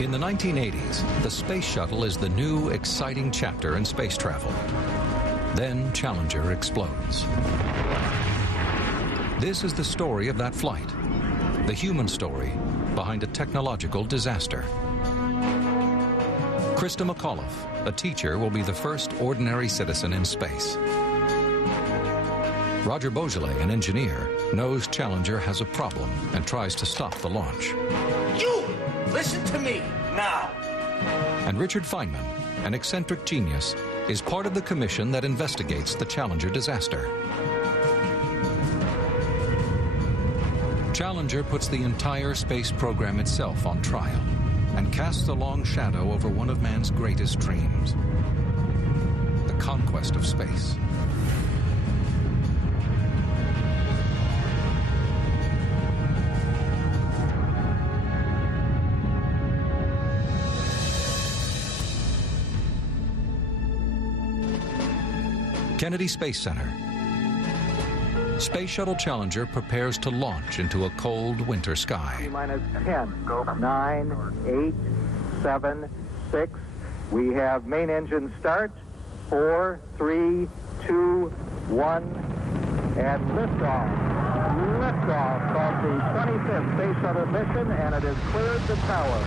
In the 1980s, the space shuttle is the new, exciting chapter in space travel. Then Challenger explodes. This is the story of that flight, the human story behind a technological disaster. Christa McAuliffe, a teacher, will be the first ordinary citizen in space. Roger Beaujolais, an engineer, knows Challenger has a problem and tries to stop the launch. You! Listen to me, now! And Richard Feynman, an eccentric genius, is part of the commission that investigates the Challenger disaster. Challenger puts the entire space program itself on trial and casts a long shadow over one of man's greatest dreams, the conquest of space. Kennedy Space Center. Space Shuttle Challenger prepares to launch into a cold winter sky. Minus 10, 9, 8, 7, 6. We have main engine start. 4, 3, 2, 1, and liftoff. Liftoff of the 25th Space Shuttle mission, and it has cleared the tower.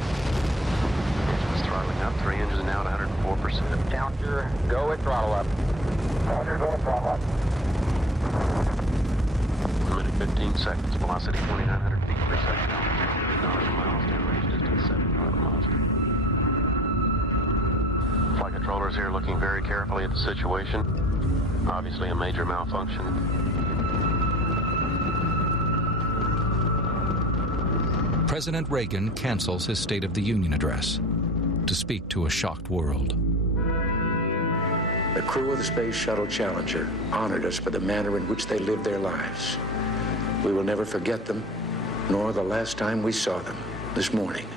Engines throttling up. 3 engines now at 104%. Challenger, go at throttle up. Challenger, go at throttle up. 1 minute 15 seconds. Velocity 2,900 feet per second. Altitude 8 nautical miles. Down range distance 7 nautical miles. Flight controllers here looking very carefully at the situation. Obviously a major malfunction. President Reagan cancels his State of the Union address to speak to a shocked world. The crew of the Space Shuttle Challenger honored us for the manner in which they lived their lives. We will never forget them, nor the last time we saw them, this morning,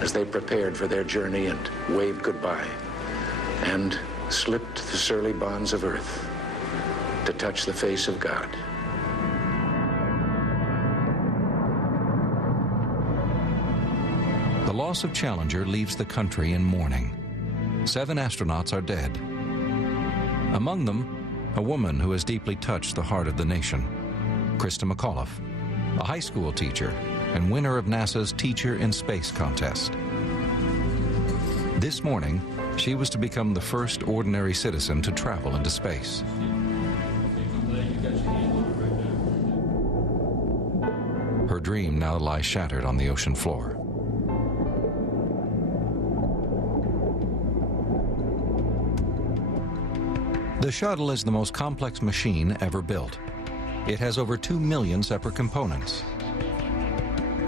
as they prepared for their journey and waved goodbye, and slipped the surly bonds of Earth to touch the face of God. The loss of Challenger leaves the country in mourning. 7 astronauts are dead. Among them, a woman who has deeply touched the heart of the nation, Christa McAuliffe, a high school teacher and winner of NASA's Teacher in Space contest. This morning, she was to become the first ordinary citizen to travel into space. Her dream now lies shattered on the ocean floor. The shuttle is the most complex machine ever built. It has over 2 million separate components.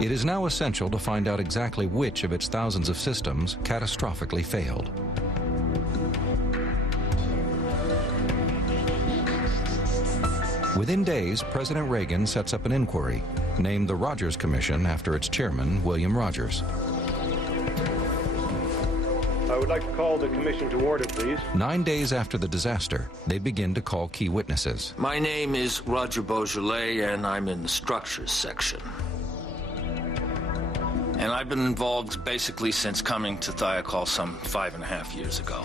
It is now essential to find out exactly which of its thousands of systems catastrophically failed. Within days, President Reagan sets up an inquiry, named the Rogers Commission after its chairman, William Rogers. I would like to call the commission to order, please. 9 days after the disaster, they begin to call key witnesses. My name is Roger Beaujolais, and I'm in the structures section. And I've been involved basically since coming to Thiokol some 5.5 years ago.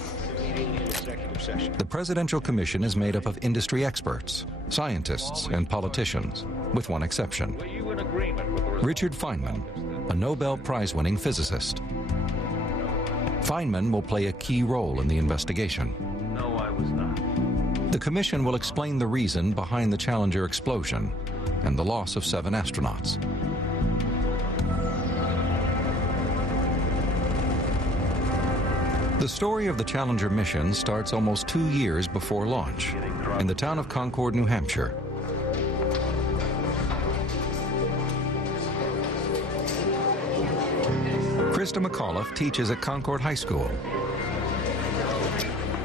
The Presidential Commission is made up of industry experts, scientists, and politicians, with one exception. Richard Feynman, a Nobel Prize-winning physicist. Feynman will play a key role in the investigation. No, I was not. The commission will explain the reason behind the Challenger explosion and the loss of 7 astronauts. The story of the Challenger mission starts almost 2 years before launch in the town of Concord, New Hampshire. Christa McAuliffe teaches at Concord High School.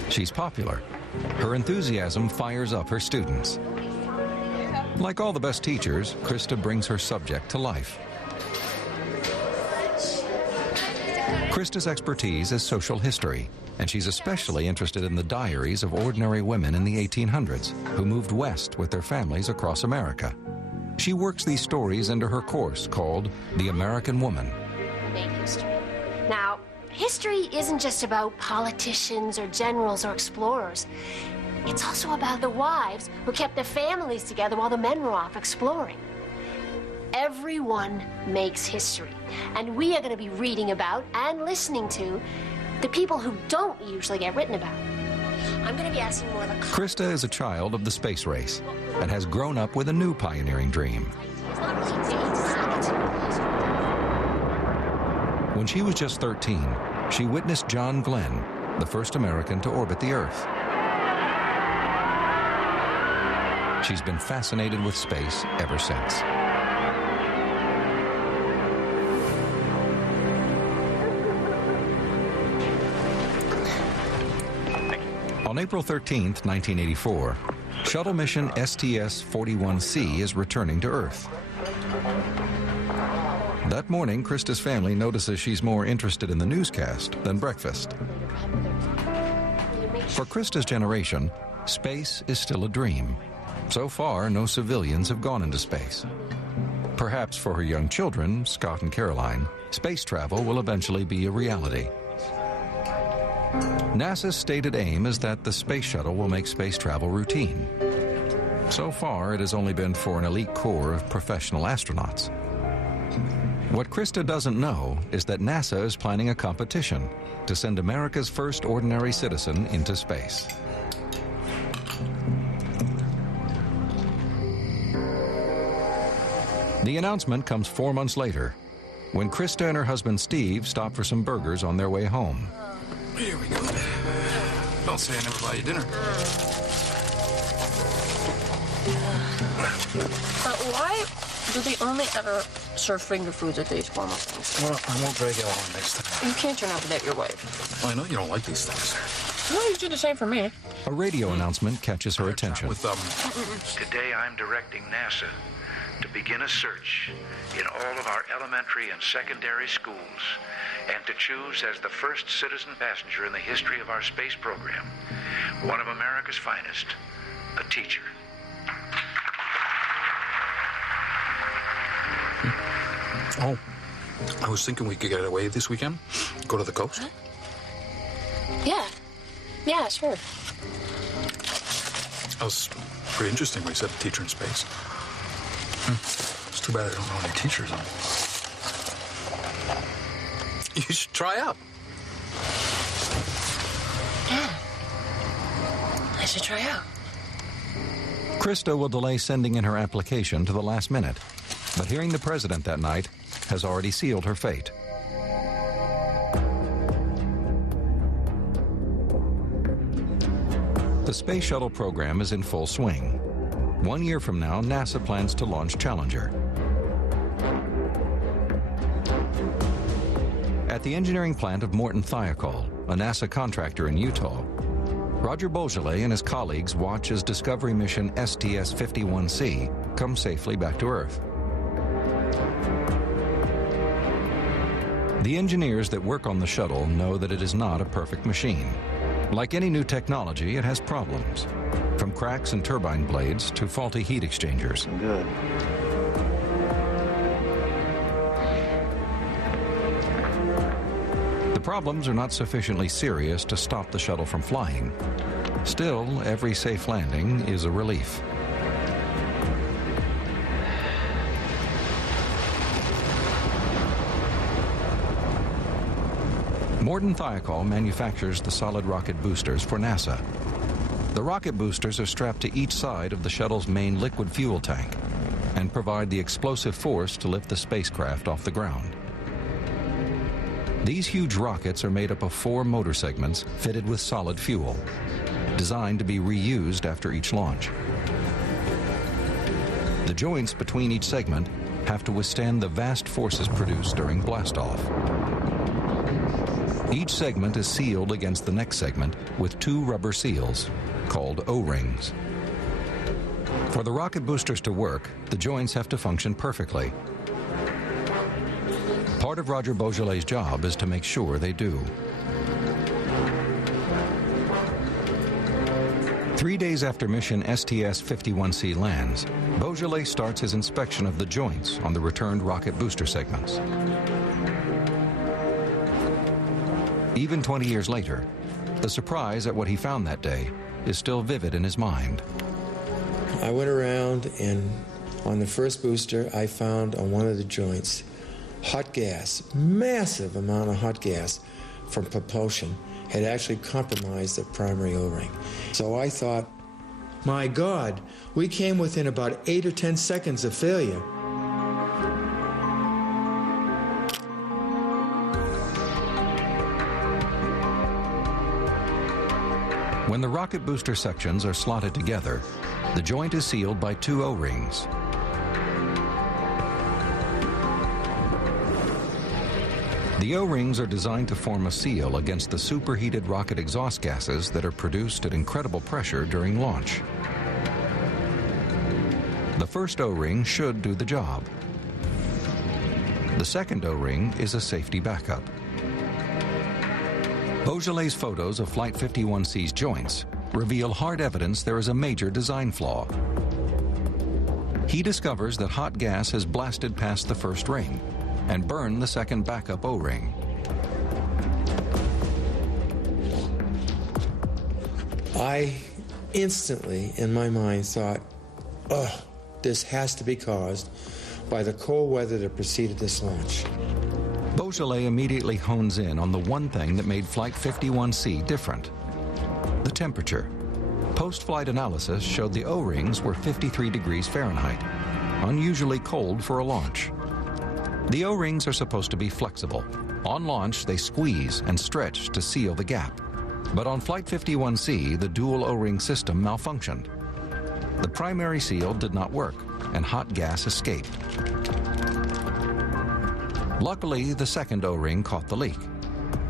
She's popular. Her enthusiasm fires up her students. Like all the best teachers, Christa brings her subject to life. Christa's expertise is social history, and she's especially interested in the diaries of ordinary women in the 1800s who moved west with their families across America. She works these stories into her course called The American Woman. Now, history isn't just about politicians or generals or explorers. It's also about the wives who kept their families together while the men were off exploring. Everyone makes history, and we are going to be reading about and listening to the people who don't usually get written about. I'm going to be asking more of the... Christa is a child of the space race and has grown up with a new pioneering dream. When she was just 13, she witnessed John Glenn, the first American to orbit the Earth. She's been fascinated with space ever since. On April 13th, 1984, shuttle mission STS-41C is returning to Earth. That morning, Christa's family notices she's more interested in the newscast than breakfast. For Christa's generation, space is still a dream. So far, no civilians have gone into space. Perhaps for her young children, Scott and Caroline, space travel will eventually be a reality. NASA's stated aim is that the space shuttle will make space travel routine. So far, it has only been for an elite corps of professional astronauts. What Christa doesn't know is that NASA is planning a competition to send America's first ordinary citizen into space. The announcement comes 4 months later, when Christa and her husband Steve stop for some burgers on their way home. Here we go. Don't say I never buy you dinner. But why do they only ever serve finger foods at these formal things? Well, I won't drag you along next time. You can't turn out to that your wife. Well, I know you don't like these things. Well, you do the same for me. A radio announcement catches her attention. Today I'm directing NASA to begin a search in all of our elementary and secondary schools and to choose as the first citizen passenger in the history of our space program, one of America's finest, a teacher. Oh, I was thinking we could get away this weekend. Go to the coast. Huh? Yeah, sure. That was pretty interesting when you said a teacher in space. It's too bad I don't know any teachers. You should try out. Yeah. I should try out. Christa will delay sending in her application to the last minute, but hearing the president that night has already sealed her fate. The space shuttle program is in full swing. 1 year from now, NASA plans to launch Challenger. At the engineering plant of Morton Thiokol, a NASA contractor in Utah, Roger Beaujolais and his colleagues watch as Discovery mission STS-51C come safely back to Earth. The engineers that work on the shuttle know that it is not a perfect machine. Like any new technology, it has problems, from cracks in turbine blades to faulty heat exchangers. Good. The problems are not sufficiently serious to stop the shuttle from flying. Still, every safe landing is a relief. Morton Thiokol manufactures the solid rocket boosters for NASA. The rocket boosters are strapped to each side of the shuttle's main liquid fuel tank and provide the explosive force to lift the spacecraft off the ground. These huge rockets are made up of 4 motor segments fitted with solid fuel, designed to be reused after each launch. The joints between each segment have to withstand the vast forces produced during blastoff. Each segment is sealed against the next segment with 2 rubber seals, called O-rings. For the rocket boosters to work, the joints have to function perfectly. Part of Roger Beaujolais' job is to make sure they do. 3 days after mission STS-51C lands, Beaujolais starts his inspection of the joints on the returned rocket booster segments. Even 20 years later, the surprise at what he found that day is still vivid in his mind. I went around, and on the first booster, I found on one of the joints hot gas, massive amount of hot gas from propulsion had actually compromised the primary O-ring. So I thought, my God, we came within about 8 or 10 seconds of failure. When the rocket booster sections are slotted together, the joint is sealed by 2 O-rings. The O-rings are designed to form a seal against the superheated rocket exhaust gases that are produced at incredible pressure during launch. The first O-ring should do the job. The second O-ring is a safety backup. Beaujolais' photos of Flight 51C's joints reveal hard evidence there is a major design flaw. He discovers that hot gas has blasted past the first ring and burned the second backup O-ring. I instantly, in my mind, thought, oh, this has to be caused by the cold weather that preceded this launch. Beaujolais immediately hones in on the one thing that made Flight 51C different: the temperature. Post-flight analysis showed the O-rings were 53 degrees Fahrenheit, unusually cold for a launch. The O-rings are supposed to be flexible. On launch, they squeeze and stretch to seal the gap. But on Flight 51C, the dual O-ring system malfunctioned. The primary seal did not work, and hot gas escaped. Luckily, the second O-ring caught the leak.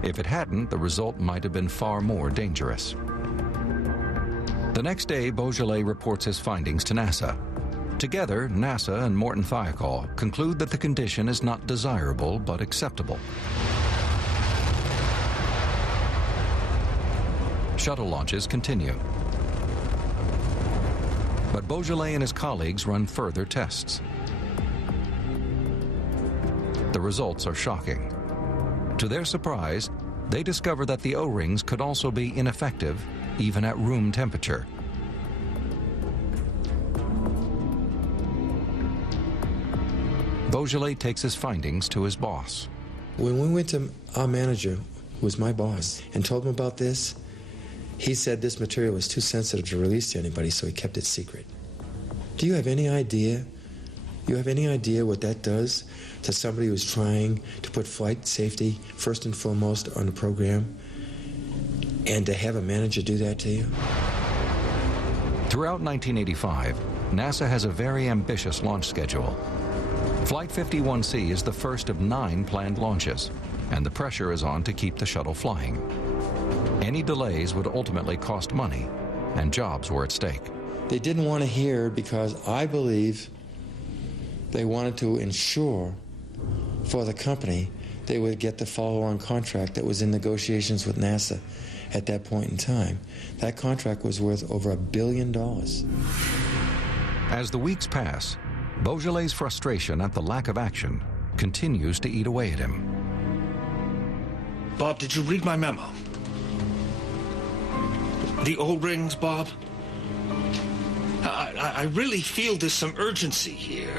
If it hadn't, the result might have been far more dangerous. The next day, Beaujolais reports his findings to NASA. Together, NASA and Morton Thiokol conclude that the condition is not desirable but acceptable. Shuttle launches continue. But Beaujolais and his colleagues run further tests. The results are shocking. To their surprise, they discover that the O-rings could also be ineffective even at room temperature. Beaujolais takes his findings to his boss. When we went to our manager, who was my boss, and told him about this, he said this material was too sensitive to release to anybody, so he kept it secret. Do you have any idea? You have any idea what that does to somebody who's trying to put flight safety first and foremost on the program, and to have a manager do that to you? Throughout 1985, NASA has a very ambitious launch schedule. Flight 51C is the first of 9 planned launches, and the pressure is on to keep the shuttle flying. Any delays would ultimately cost money, and jobs were at stake. They didn't want to hear because I believe they wanted to ensure for the company they would get the follow-on contract that was in negotiations with NASA at that point in time. That contract was worth over $1 billion. As the weeks pass, Beaujolais' frustration at the lack of action continues to eat away at him. Bob, did you read my memo? The O-rings, Bob? I really feel there's some urgency here.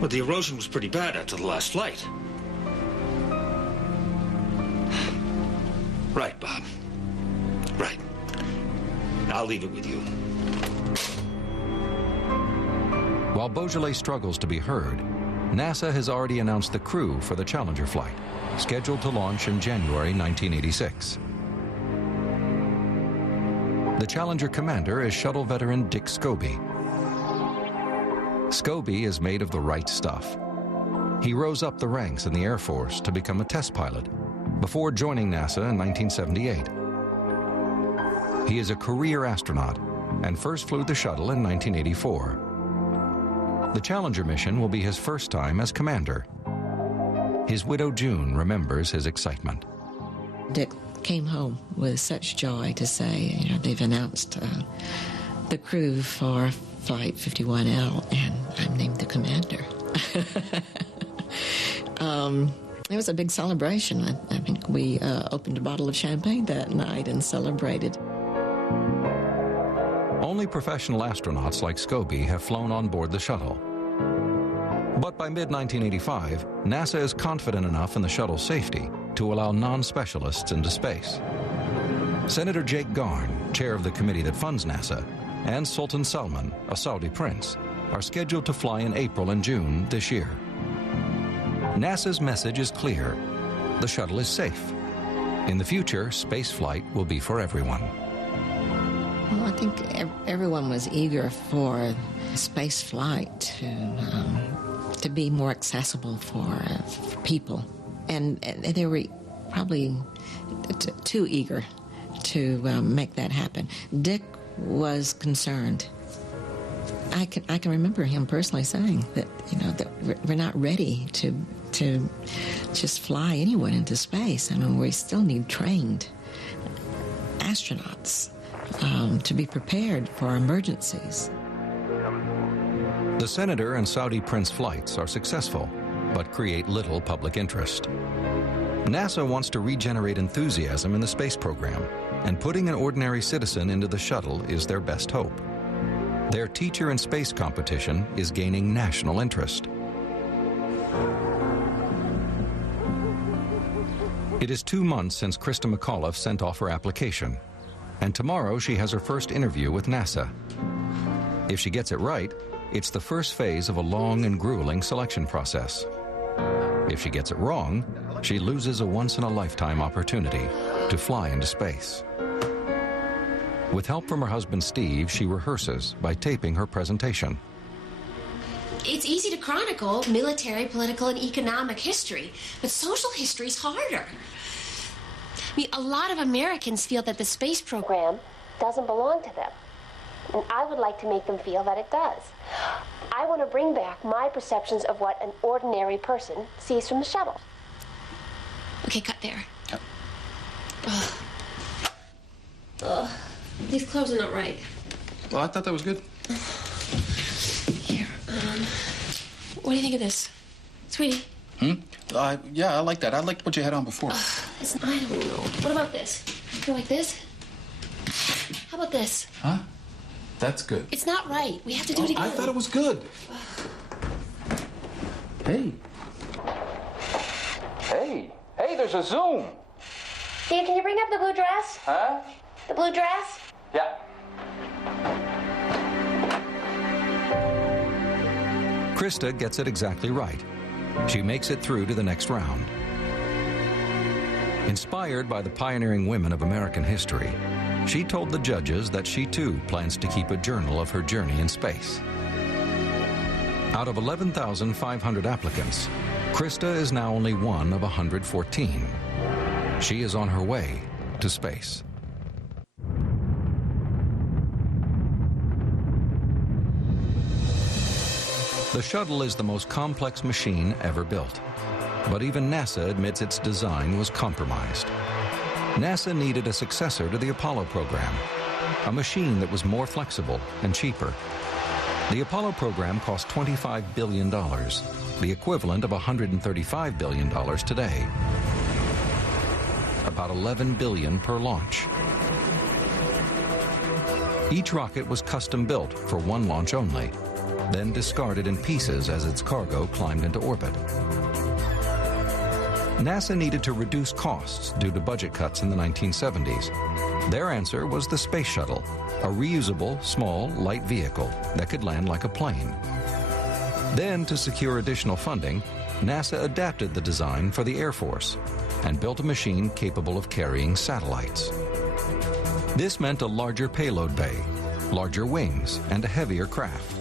Well, the erosion was pretty bad after the last flight. Right, Bob. Right. I'll leave it with you. While Beaujolais struggles to be heard, NASA has already announced the crew for the Challenger flight, scheduled to launch in January 1986. The Challenger commander is shuttle veteran Dick Scobie. Scobie is made of the right stuff. He rose up the ranks in the Air Force to become a test pilot before joining NASA in 1978. He is a career astronaut and first flew the shuttle in 1984. The Challenger mission will be his first time as commander. His widow June remembers his excitement. Dick came home with such joy to say, they've announced the crew for Flight 51L, and I'm named the commander. It was a big celebration. I think we opened a bottle of champagne that night and celebrated. Only professional astronauts like Scobie have flown on board the shuttle. But by mid-1985, NASA is confident enough in the shuttle's safety to allow non-specialists into space. Senator Jake Garn, chair of the committee that funds NASA, and Sultan Salman, a Saudi prince, are scheduled to fly in April and June this year. NASA's message is clear. The shuttle is safe. In the future, spaceflight will be for everyone. Well, I think everyone was eager for space flight to be more accessible for people. And they were probably too eager to make that happen. Dick was concerned. I can remember him personally saying that, that we're not ready to just fly anyone into space. I mean, we still need trained astronauts to be prepared for emergencies. The senator and Saudi prince flights are successful, but create little public interest. NASA wants to regenerate enthusiasm in the space program, and putting an ordinary citizen into the shuttle is their best hope. Their Teacher in Space competition is gaining national interest. It is 2 months since Christa McAuliffe sent off her application, and tomorrow she has her first interview with NASA. If she gets it right, it's the first phase of a long and grueling selection process. If she gets it wrong, she loses a once-in-a-lifetime opportunity to fly into space. With help from her husband Steve, she rehearses by taping her presentation. It's easy to chronicle military, political, and economic history, but social history's harder. I mean, a lot of Americans feel that the space program doesn't belong to them. And I would like to make them feel that it does. I want to bring back my perceptions of what an ordinary person sees from the shuttle. Okay, cut there. Yep. Ugh. These clothes are not right. Well, I thought that was good. Here, what do you think of this? Sweetie? Yeah, I like that. I liked what you had on before. I don't know. What about this? You like this? How about this? Huh? That's good. It's not right. We have to do it again. I thought it was good. Hey. Hey, there's a zoom. Dave, can you bring up the blue dress? Huh? The blue dress? Yeah. Christa gets it exactly right. She makes it through to the next round. Inspired by the pioneering women of American history, she told the judges that she too plans to keep a journal of her journey in space. Out of 11,500 applicants, Christa is now only one of 114. She is on her way to space. The shuttle is the most complex machine ever built, but even NASA admits its design was compromised. NASA needed a successor to the Apollo program, a machine that was more flexible and cheaper. The Apollo program cost $25 billion, the equivalent of $135 billion today. About $11 billion per launch. Each rocket was custom built for one launch only, then discarded in pieces as its cargo climbed into orbit. NASA needed to reduce costs due to budget cuts in the 1970s. Their answer was the Space Shuttle, a reusable, small, light vehicle that could land like a plane. Then, to secure additional funding, NASA adapted the design for the Air Force and built a machine capable of carrying satellites. This meant a larger payload bay, larger wings, and a heavier craft.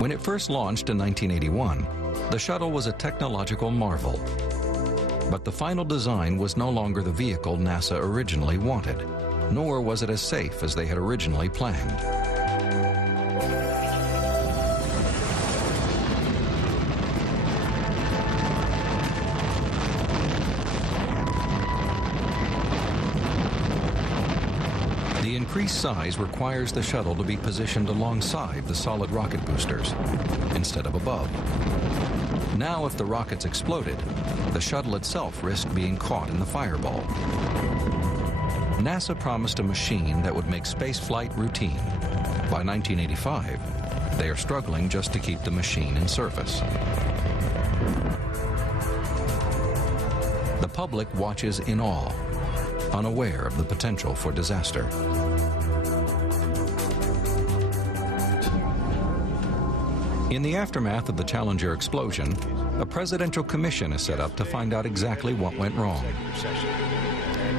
When it first launched in 1981, the shuttle was a technological marvel. But the final design was no longer the vehicle NASA originally wanted, nor was it as safe as they had originally planned. The increased size requires the shuttle to be positioned alongside the solid rocket boosters instead of above. Now, if the rockets exploded, the shuttle itself risked being caught in the fireball. NASA promised a machine that would make spaceflight routine. By 1985, they are struggling just to keep the machine in service. The public watches in awe, unaware of the potential for disaster. In the aftermath of the Challenger explosion, a presidential commission is set up to find out exactly what went wrong.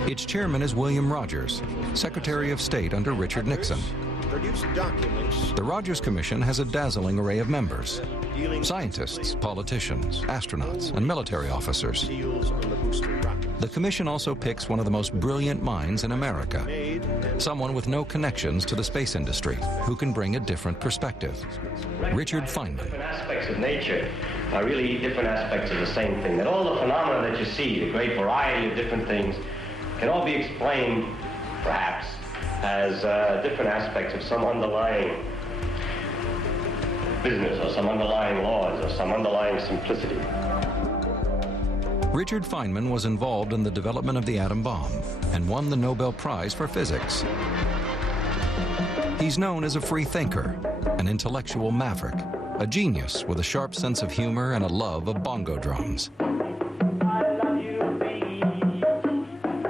Its chairman is William Rogers, Secretary of State under Richard Nixon. The Rogers Commission has a dazzling array of members: scientists, politicians, astronauts, and military officers. The commission also picks one of the most brilliant minds in America, someone with no connections to the space industry, who can bring a different perspective. Richard Feynman. Different aspects of nature are really different aspects of the same thing. That all the phenomena that you see, the great variety of different things, can all be explained, perhaps, as different aspects of some underlying business or some underlying laws or some underlying simplicity. Richard Feynman was involved in the development of the atom bomb and won the Nobel Prize for Physics. He's known as a free thinker, an intellectual maverick, a genius with a sharp sense of humor and a love of bongo drums.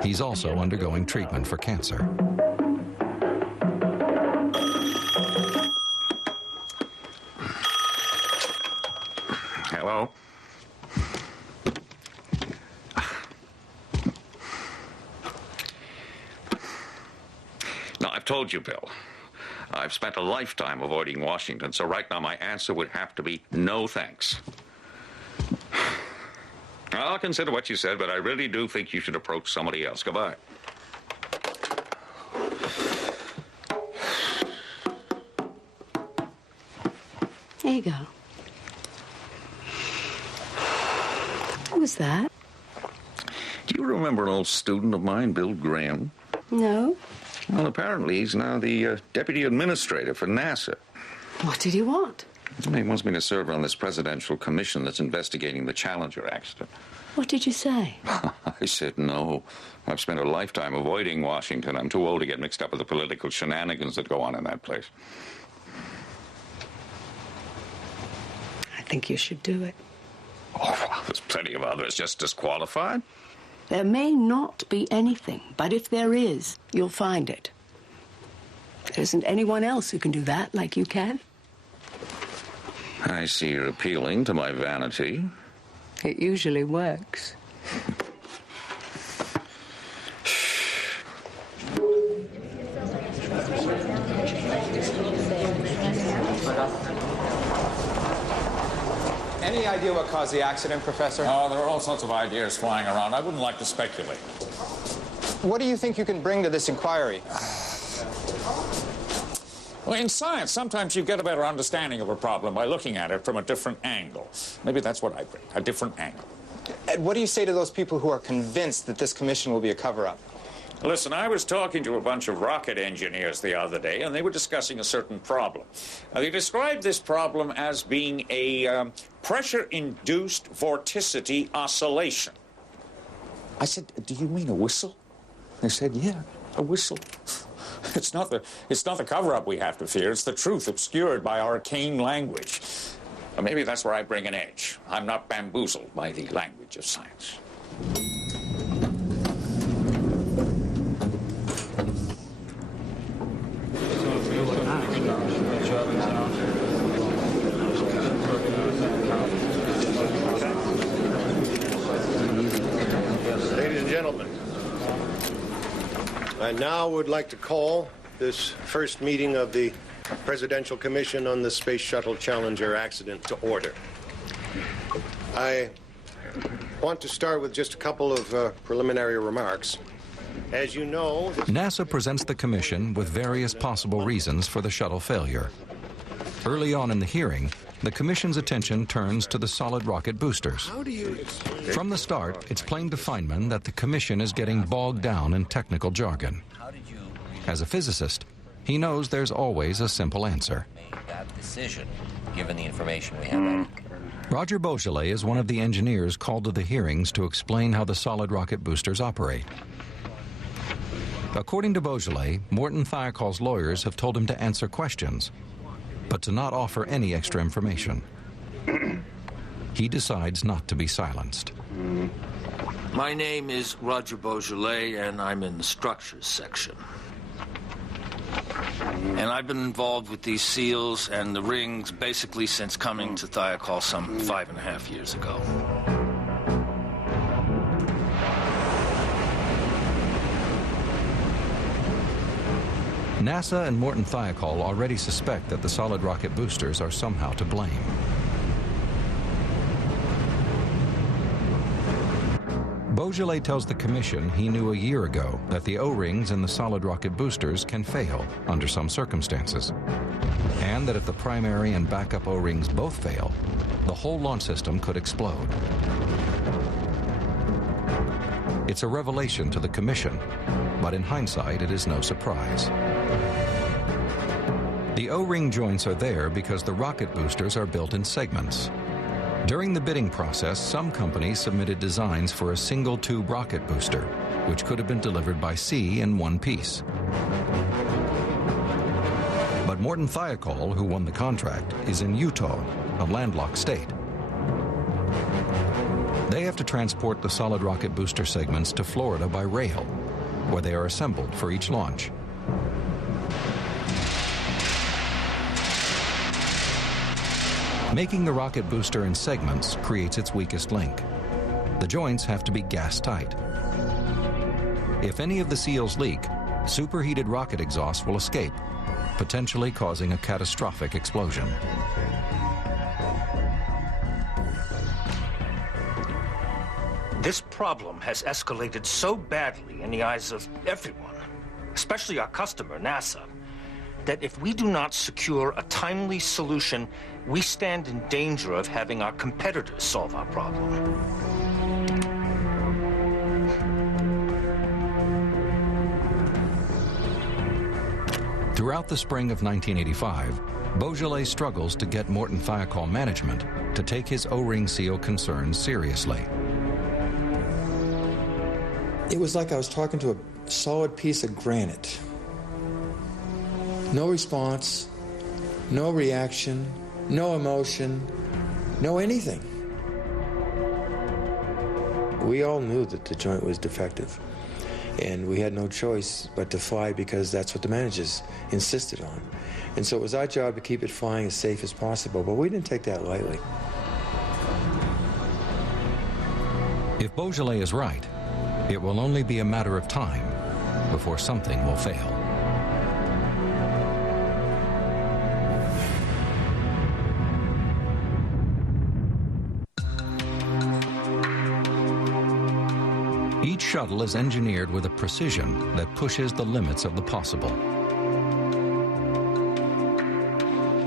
He's also undergoing treatment for cancer. Hello? Now, I've told you, Bill, I've spent a lifetime avoiding Washington, so right now my answer would have to be no thanks. I'll consider what you said, but I really do think you should approach somebody else. Goodbye. There you go. What was that? Do you remember an old student of mine, Bill Graham? No. Well, apparently he's now the deputy administrator for NASA. What did he want? He wants me to serve on this presidential commission that's investigating the Challenger accident. What did you say? I said no. I've spent a lifetime avoiding Washington. I'm too old to get mixed up with the political shenanigans that go on in that place. I think you should do it. Oh, well, there's plenty of others just disqualified. There may not be anything, but if there is, you'll find it. There isn't anyone else who can do that like you can. I see you're appealing to my vanity. It usually works. Any idea what caused the accident, Professor? Oh, there are all sorts of ideas flying around. I wouldn't like to speculate. What do you think you can bring to this inquiry? Well, in science, sometimes you get a better understanding of a problem by looking at it from a different angle. Maybe that's what I bring, a different angle. Ed, what do you say to those people who are convinced that this commission will be a cover-up? Listen, I was talking to a bunch of rocket engineers the other day, and they were discussing a certain problem. They described this problem as being a pressure-induced vorticity oscillation. I said, do you mean a whistle? They said, yeah, a whistle. It's not the cover-up we have to fear. It's the truth obscured by arcane language. Maybe that's where I bring an edge. I'm not bamboozled by the language of science. Ladies and gentlemen, I now would like to call this first meeting of the Presidential Commission on the Space Shuttle Challenger accident to order. I want to start with just a couple of preliminary remarks. As you know, NASA presents the commission with various possible reasons for the shuttle failure. Early on in the hearing, the commission's attention turns to the solid rocket boosters. From the start, it's plain to Feynman that the commission is getting bogged down in technical jargon. As a physicist, he knows there's always a simple answer. That decision, given the information we have. Roger Beaujolais is one of the engineers called to the hearings to explain how the solid rocket boosters operate. According to Beaujolais, Morton Thiokol's lawyers have told him to answer questions, but to not offer any extra information. He decides not to be silenced. My name is Roger Beaujolais, and I'm in the structures section. And I've been involved with these seals and the rings basically since coming to Thiokol some 5.5 years ago. NASA and Morton Thiokol already suspect that the solid rocket boosters are somehow to blame. Beaujolais tells the commission he knew a year ago that the O-rings in the solid rocket boosters can fail under some circumstances, and that if the primary and backup O-rings both fail, the whole launch system could explode. It's a revelation to the commission, but in hindsight, it is no surprise. The O-ring joints are there because the rocket boosters are built in segments. During the bidding process, some companies submitted designs for a single-tube rocket booster, which could have been delivered by sea in one piece. But Morton Thiokol, who won the contract, is in Utah, a landlocked state. They have to transport the solid rocket booster segments to Florida by rail, where they are assembled for each launch. Making the rocket booster in segments creates its weakest link. The joints have to be gas-tight. If any of the seals leak, superheated rocket exhaust will escape, potentially causing a catastrophic explosion. This problem has escalated so badly in the eyes of everyone, especially our customer, NASA, that if we do not secure a timely solution, we stand in danger of having our competitors solve our problem. Throughout the spring of 1985, Beaujolais struggles to get Morton Thiokol management to take his O-ring seal concerns seriously. It was like I was talking to a solid piece of granite. No response, no reaction, no emotion, no anything. We all knew that the joint was defective, and we had no choice but to fly because that's what the managers insisted on. And so it was our job to keep it flying as safe as possible, but we didn't take that lightly. If Beaujolais is right, it will only be a matter of time before something will fail. Each shuttle is engineered with a precision that pushes the limits of the possible.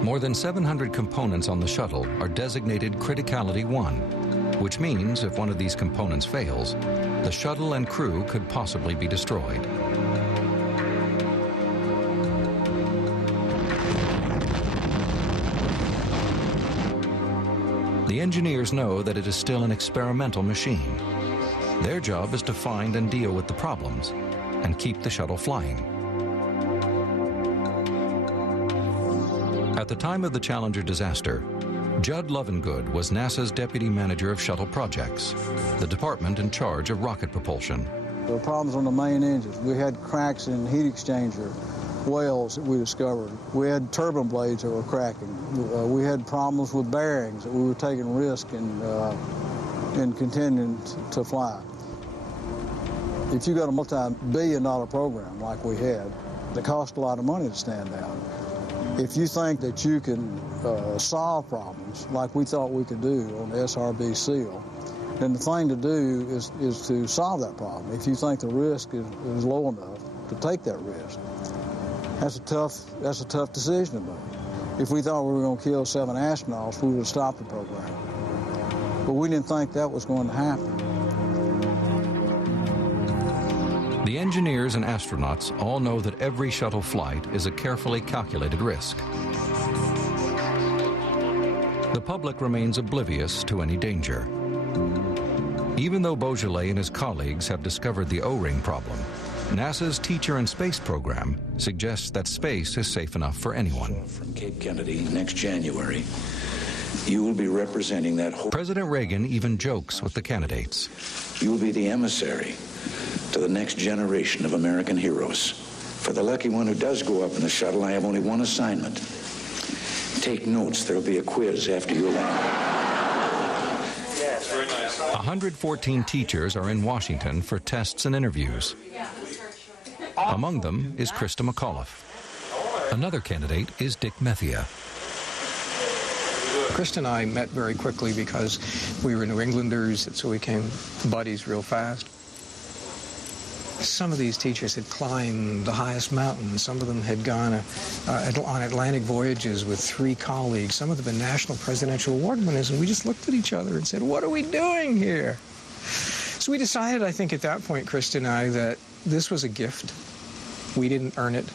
More than 700 components on the shuttle are designated Criticality 1, which means if one of these components fails, the shuttle and crew could possibly be destroyed. The engineers know that it is still an experimental machine. Their job is to find and deal with the problems and keep the shuttle flying. At the time of the Challenger disaster, Judd Lovengood was NASA's deputy manager of shuttle projects, the department in charge of rocket propulsion. There were problems on the main engines. We had cracks in heat exchanger wells that we discovered. We had turbine blades that were cracking. We had problems with bearings that we were taking risk in continuing to fly. If you got a multi-billion-dollar program like we had, it cost a lot of money to stand down. If you think that you can solve problems like we thought we could do on the SRB seal, then the thing to do is to solve that problem. If you think the risk is low enough to take that risk, that's a tough decision to make. If we thought we were going to kill 7 astronauts, we would have stopped the program. But we didn't think that was going to happen. The engineers and astronauts all know that every shuttle flight is a carefully calculated risk. The public remains oblivious to any danger. Even though Beaujolais and his colleagues have discovered the O-ring problem, NASA's Teacher in Space program suggests that space is safe enough for anyone. From Cape Kennedy next January, you will be representing that whole... President Reagan even jokes with the candidates. You will be the emissary to the next generation of American heroes. For the lucky one who does go up in the shuttle, I have only one assignment. Take notes. There'll be a quiz after you land. 114 teachers are in Washington for tests and interviews. Among them is Christa McAuliffe. Another candidate is Dick Methia. Christa and I met very quickly because we were New Englanders, so we became buddies real fast. Some of these teachers had climbed the highest mountains. Some of them had gone on Atlantic voyages with 3 colleagues. Some of them been national presidential award winners, and we just looked at each other and said, what are we doing here? So we decided, I think at that point, Christa and I, that this was a gift. We didn't earn it,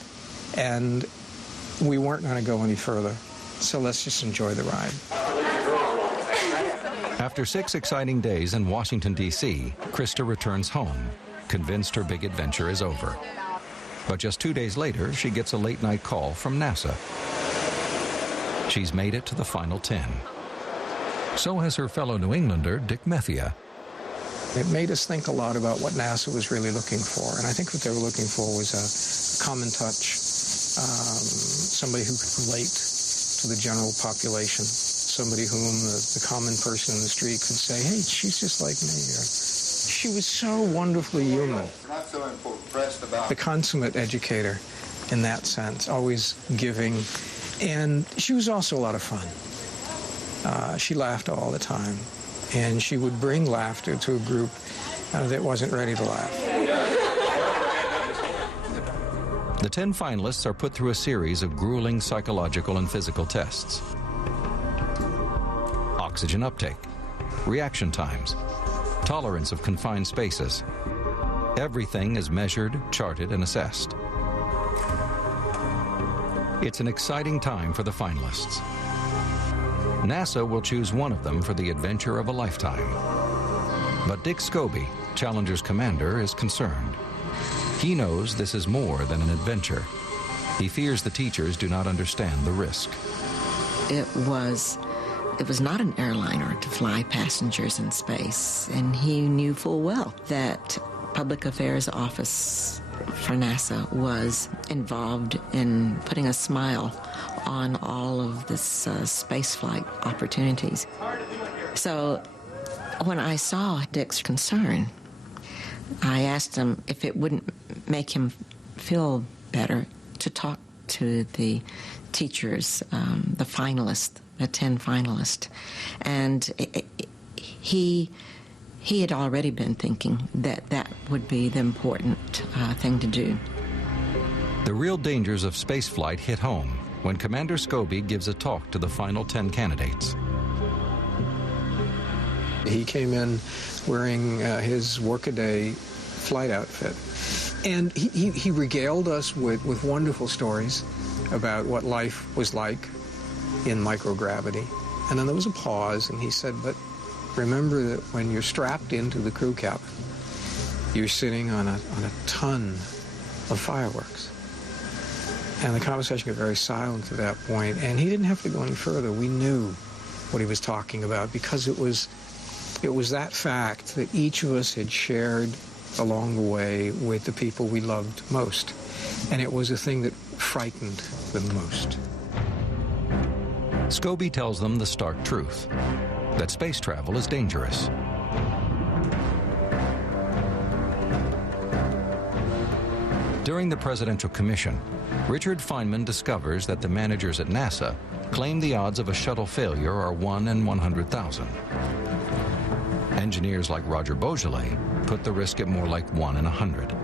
and we weren't going to go any further. So let's just enjoy the ride. After 6 exciting days in Washington, D.C., Christa returns home, convinced her big adventure is over. But just 2 days later, she gets a late-night call from NASA. She's made it to the final 10. So has her fellow New Englander, Dick Methia. It made us think a lot about what NASA was really looking for, and I think what they were looking for was a common touch, somebody who could relate to the general population, somebody whom the common person in the street could say, hey, she's just like me. She was so wonderfully human. The consummate educator in that sense, always giving, and she was also a lot of fun. She laughed all the time, and she would bring laughter to a group that wasn't ready to laugh. The 10 finalists are put through a series of grueling psychological and physical tests. Oxygen uptake, reaction times, tolerance of confined spaces. Everything is measured, charted, and assessed. It's an exciting time for the finalists. NASA will choose one of them for the adventure of a lifetime. But Dick Scobie, Challenger's commander, is concerned. He knows this is more than an adventure. He fears the teachers do not understand the risk. It was not an airliner to fly passengers in space, and he knew full well that Public Affairs Office for NASA was involved in putting a smile on all of this space flight opportunities. So when I saw Dick's concern, I asked him if it wouldn't make him feel better to talk to the teachers, the finalists, the 10 finalists. And he had already been thinking that that would be the important thing to do. The real dangers of spaceflight hit home when Commander Scobie gives a talk to the final 10 candidates. He came in wearing his workaday flight outfit, and he regaled us with wonderful stories about what life was like in microgravity. And then there was a pause, and he said, but remember that when you're strapped into the crew cabin, you're sitting on a ton of fireworks. And the conversation got very silent at that point, and he didn't have to go any further. We knew what he was talking about because it was that fact that each of us had shared along the way with the people we loved most. And it was a thing that frightened them most. Scobie tells them the stark truth, that space travel is dangerous. During the Presidential Commission, Richard Feynman discovers that the managers at NASA claim the odds of a shuttle failure are 1 in 100,000. Engineers like Roger Beaujolais put the risk at more like 1 in 100.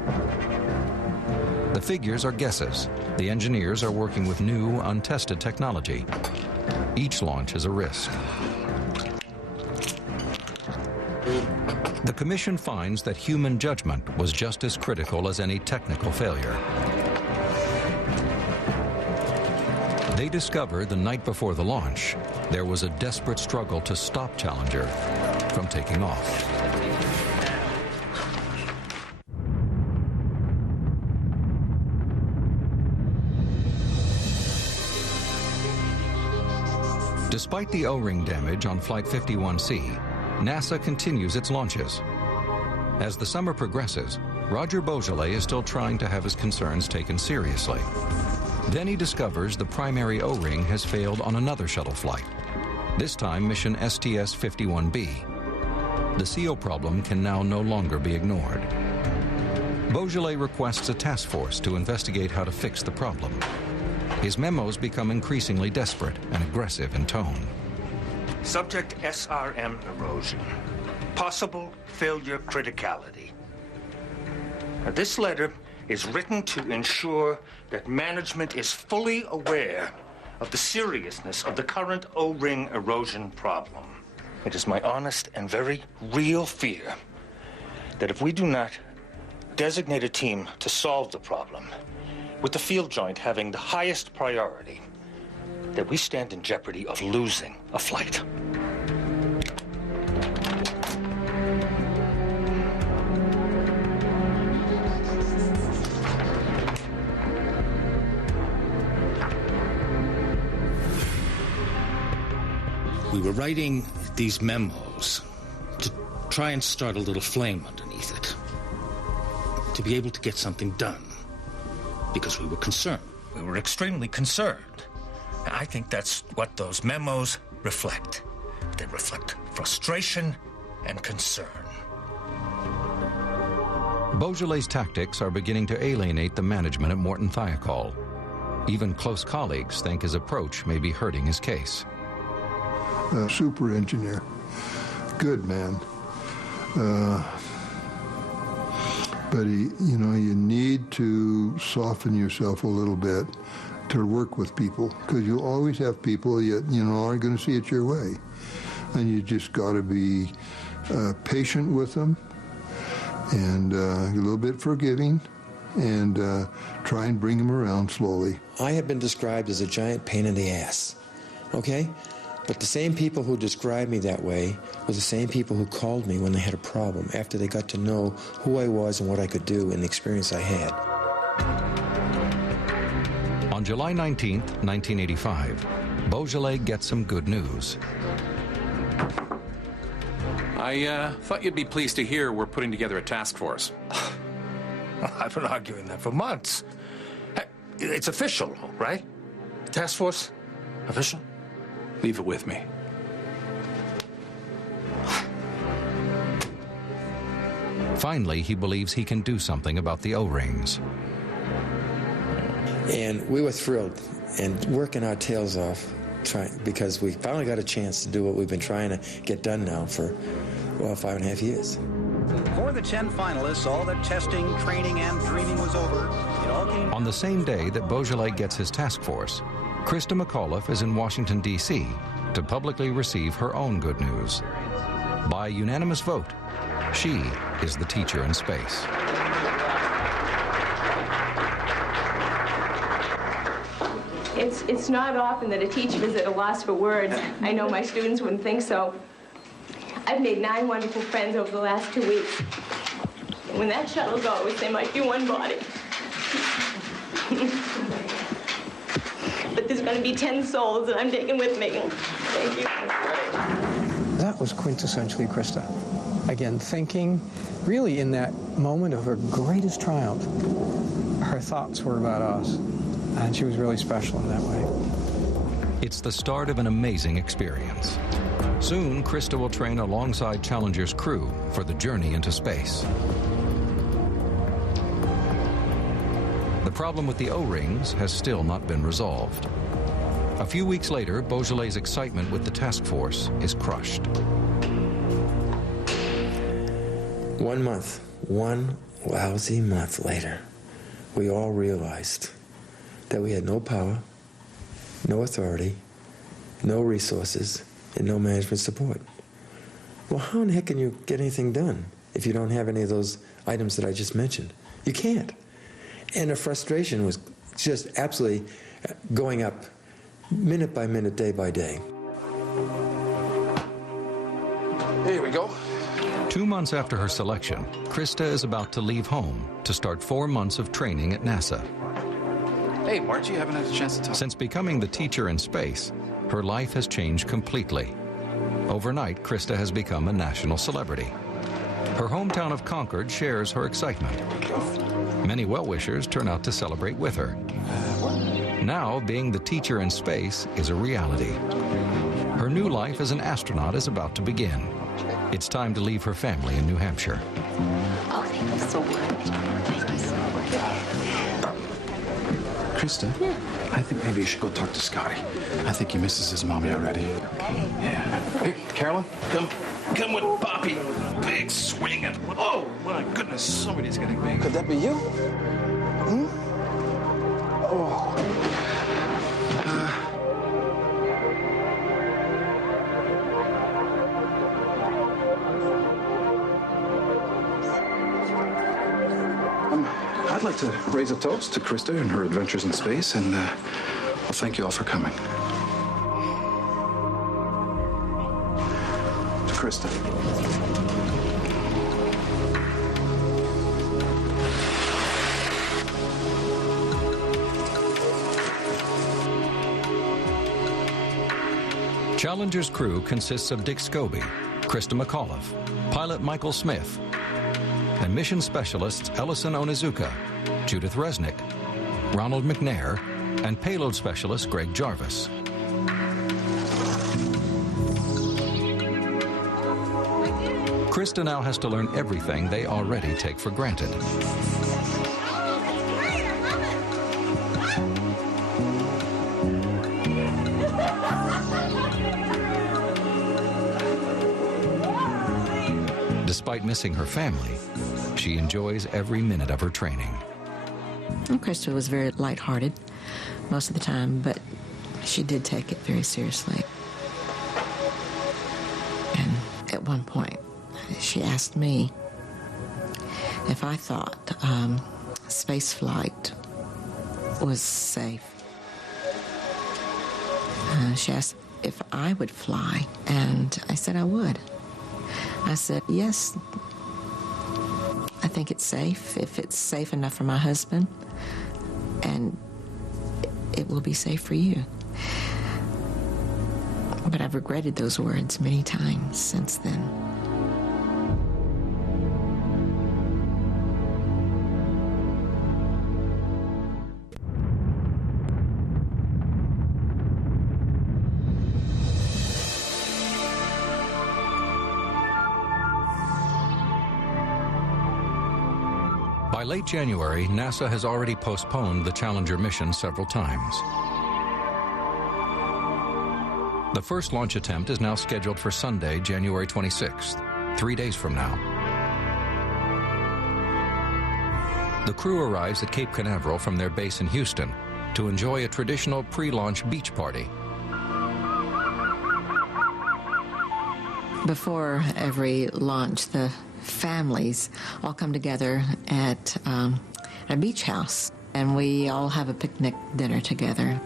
The figures are guesses. The engineers are working with new, untested technology. Each launch is a risk. The Commission finds that human judgment was just as critical as any technical failure. They discover the night before the launch, there was a desperate struggle to stop Challenger from taking off. Despite the O-ring damage on Flight 51C, NASA continues its launches. As the summer progresses, Roger Beaujolais is still trying to have his concerns taken seriously. Then he discovers the primary O-ring has failed on another shuttle flight, this time mission STS-51B. The CO problem can now no longer be ignored. Beaujolais requests a task force to investigate how to fix the problem. His memos become increasingly desperate and aggressive in tone. Subject SRM erosion. Possible failure criticality. Now, this letter is written to ensure that management is fully aware of the seriousness of the current O-ring erosion problem. It is my honest and very real fear that if we do not designate a team to solve the problem, with the field joint having the highest priority, that we stand in jeopardy of losing a flight. We were writing these memos to try and start a little flame underneath it, to be able to get something done, because we were concerned. We were extremely concerned. I think that's what those memos reflect. They reflect frustration and concern. Beaujolais' tactics are beginning to alienate the management at Morton Thiokol. Even close colleagues think his approach may be hurting his case. Super engineer. Good man. But you need to soften yourself a little bit to work with people, because you'll always have people that, aren't going to see it your way. And you just got to be patient with them and a little bit forgiving and try and bring them around slowly. I have been described as a giant pain in the ass, okay? But the same people who described me that way were the same people who called me when they had a problem, after they got to know who I was and what I could do and the experience I had. On July 19th, 1985, Beaujolais gets some good news. I thought you'd be pleased to hear we're putting together a task force. I've been arguing that for months. It's official, right? Task force? Official? Leave it with me. Finally, he believes he can do something about the O-rings. And we were thrilled and working our tails off because we finally got a chance to do what we've been trying to get done now for, 5.5 years. For the 10 finalists, all the testing, training, and dreaming was over. It all came... On the same day that Beaujolais gets his task force, Christa McAuliffe is in Washington, D.C. to publicly receive her own good news. By unanimous vote, she is the teacher in space. It's not often that a teacher is at a loss for words. I know my students wouldn't think so. I've made 9 wonderful friends over the last 2 weeks. When that shuttle goes, there might be one body. But there's going to be 10 souls that I'm taking with me. Thank you. That was quintessentially Christa. Again, thinking really in that moment of her greatest triumph, her thoughts were about us. And she was really special in that way. It's the start of an amazing experience. Soon, Christa will train alongside Challenger's crew for the journey into space. The problem with the O-rings has still not been resolved. A few weeks later, Beaujolais' excitement with the task force is crushed. 1 month, one lousy month later, we all realized that we had no power, no authority, no resources, and no management support. Well, how in the heck can you get anything done if you don't have any of those items that I just mentioned? You can't. And the frustration was just absolutely going up minute by minute, day by day. Here we go. 2 months after her selection, Christa is about to leave home to start 4 months of training at NASA. Hey, Margie, you haven't had a chance to talk. Since becoming the teacher in space, her life has changed completely. Overnight, Christa has become a national celebrity. Her hometown of Concord shares her excitement. Many well-wishers turn out to celebrate with her. Now, being the teacher in space is a reality. Her new life as an astronaut is about to begin. It's time to leave her family in New Hampshire. Oh, thank you so much. Thank you so much. Krista, yeah. I think maybe you should go talk to Scotty. I think he misses his mommy already. Okay. Yeah. Hey, Carolyn, come with Poppy. Big swinging. Oh, my goodness, somebody's getting big. Could that be you? Hmm? Oh. I'd like to raise a toast to Krista and her adventures in space, and well, thank you all for coming. To Krista. Challenger's crew consists of Dick Scobie, Christa McAuliffe, pilot Michael Smith, and mission specialists Ellison Onizuka, Judith Resnick, Ronald McNair, and payload specialist Greg Jarvis. Christa now has to learn everything they already take for granted. Despite missing her family, she enjoys every minute of her training. And Krista was very lighthearted most of the time, but she did take it very seriously. And at one point, she asked me if I thought space flight was safe. She asked if I would fly, and I said I would. I said, yes, I think it's safe, if it's safe enough for my husband, and it will be safe for you. But I've regretted those words many times since then. By late January, NASA has already postponed the Challenger mission several times. The first launch attempt is now scheduled for Sunday, January 26th, 3 days from now. The crew arrives at Cape Canaveral from their base in Houston to enjoy a traditional pre-launch beach party. Before every launch, the families all come together at a beach house, and we all have a picnic dinner together.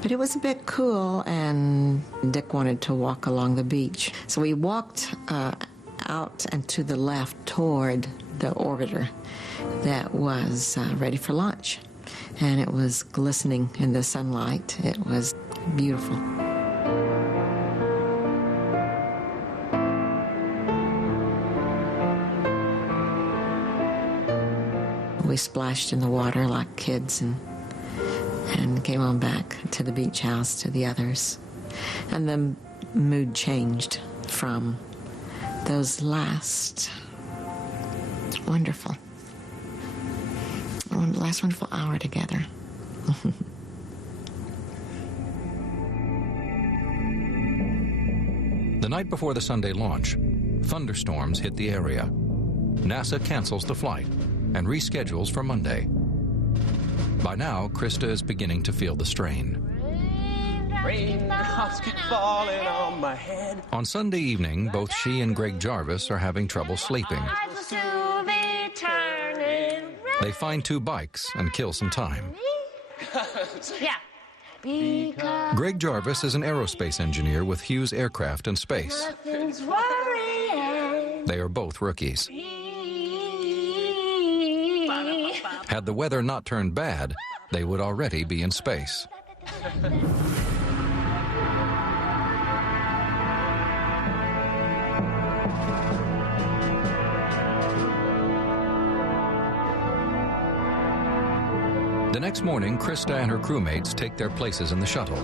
But it was a bit cool, and Dick wanted to walk along the beach. So we walked out and to the left toward the orbiter that was ready for launch. And it was glistening in the sunlight. It was beautiful. We splashed in the water like kids and came on back to the beach house to the others. And the mood changed from those last wonderful hour together. The night before the Sunday launch, thunderstorms hit the area. NASA cancels the flight and reschedules for Monday. By now, Krista is beginning to feel the strain. Raindrops keep falling on my head. On Sunday evening, both she and Greg Jarvis are having trouble sleeping. Turning They find 2 bikes and kill some time. Yeah. Greg Jarvis is an aerospace engineer with Hughes Aircraft and Space. They are both rookies. Had the weather not turned bad, they would already be in space. The next morning, Christa and her crewmates take their places in the shuttle.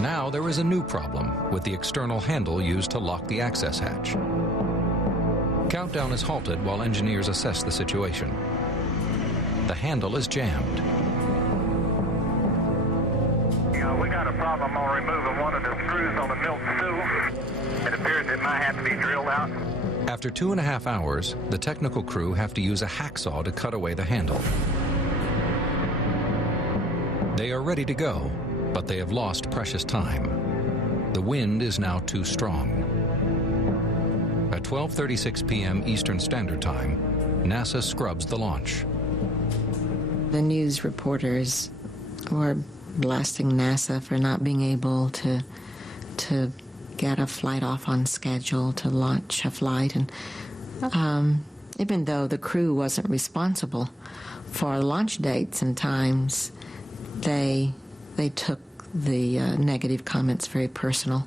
Now there is a new problem with the external handle used to lock the access hatch. Countdown is halted while engineers assess the situation. The handle is jammed. We got a problem on removing one of the screws on the milk stool. It appears it might have to be drilled out. After 2.5 hours, the technical crew have to use a hacksaw to cut away the handle. They are ready to go, but they have lost precious time. The wind is now too strong. At 12:36 p.m. Eastern Standard Time, NASA scrubs the launch. The news reporters were blasting NASA for not being able to get a flight off on schedule, to launch a flight. And even though the crew wasn't responsible for launch dates and times, they took the negative comments very personal.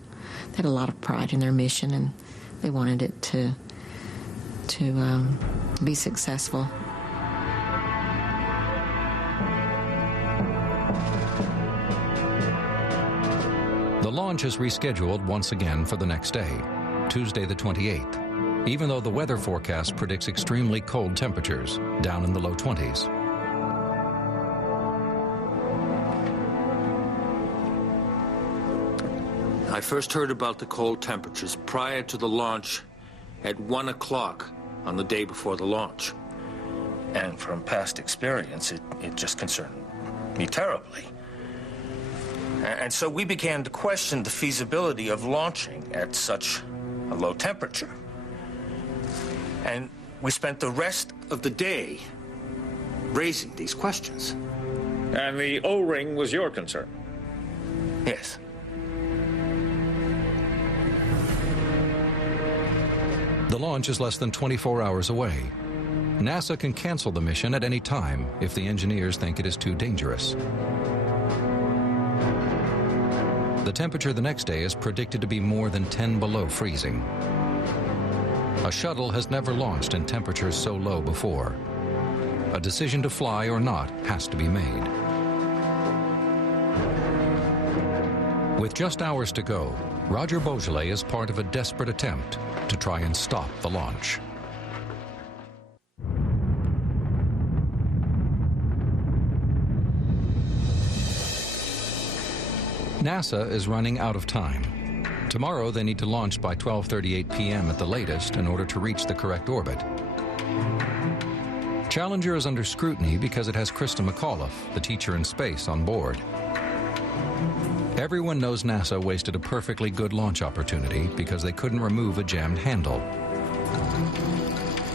They had a lot of pride in their mission, and they wanted it to be successful. The launch is rescheduled once again for the next day, Tuesday the 28th, even though the weather forecast predicts extremely cold temperatures, down in the low 20s. I first heard about the cold temperatures prior to the launch at 1 o'clock on the day before the launch. And from past experience, it just concerned me terribly. And so we began to question the feasibility of launching at such a low temperature. And we spent the rest of the day raising these questions. And the O-ring was your concern? Yes. The launch is less than 24 hours away. NASA can cancel the mission at any time if the engineers think it is too dangerous. The temperature the next day is predicted to be more than 10 below freezing. A shuttle has never launched in temperatures so low before. A decision to fly or not has to be made. With just hours to go, Roger Beaujolais is part of a desperate attempt to try and stop the launch. NASA is running out of time. Tomorrow they need to launch by 12:38 p.m. at the latest in order to reach the correct orbit. Challenger is under scrutiny because it has Christa McAuliffe, the teacher in space, on board. Everyone knows NASA wasted a perfectly good launch opportunity because they couldn't remove a jammed handle.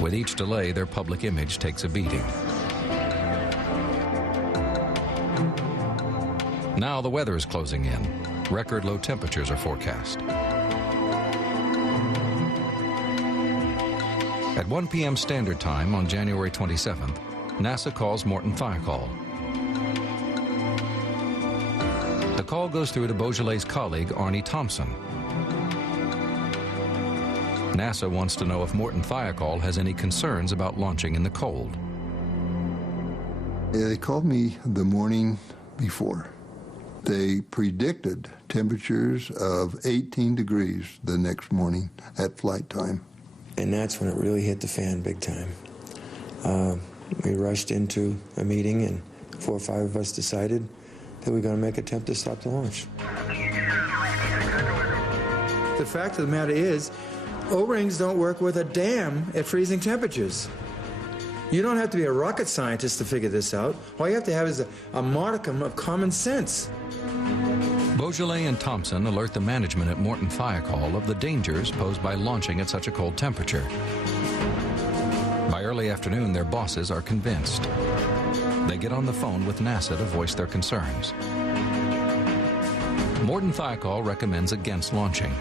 With each delay, their public image takes a beating. Now the weather is closing in. Record low temperatures are forecast. At 1 p.m. Standard Time on January 27th, NASA calls Morton Fire Call. The call goes through to Beaujolais' colleague, Arnie Thompson. NASA wants to know if Morton Fire Call has any concerns about launching in the cold. They called me the morning before. They predicted temperatures of 18 degrees the next morning at flight time. And that's when it really hit the fan big time. We rushed into a meeting, and 4 or 5 of us decided that we're going to make an attempt to stop the launch. The fact of the matter is, O-rings don't work with a dam at freezing temperatures. You don't have to be a rocket scientist to figure this out. All you have to have is a modicum of common sense. Beaujolais and Thompson alert the management at Morton Fire Call of the dangers posed by launching at such a cold temperature. By early afternoon, their bosses are convinced. They get on the phone with NASA to voice their concerns. Morton Thiokol recommends against launching.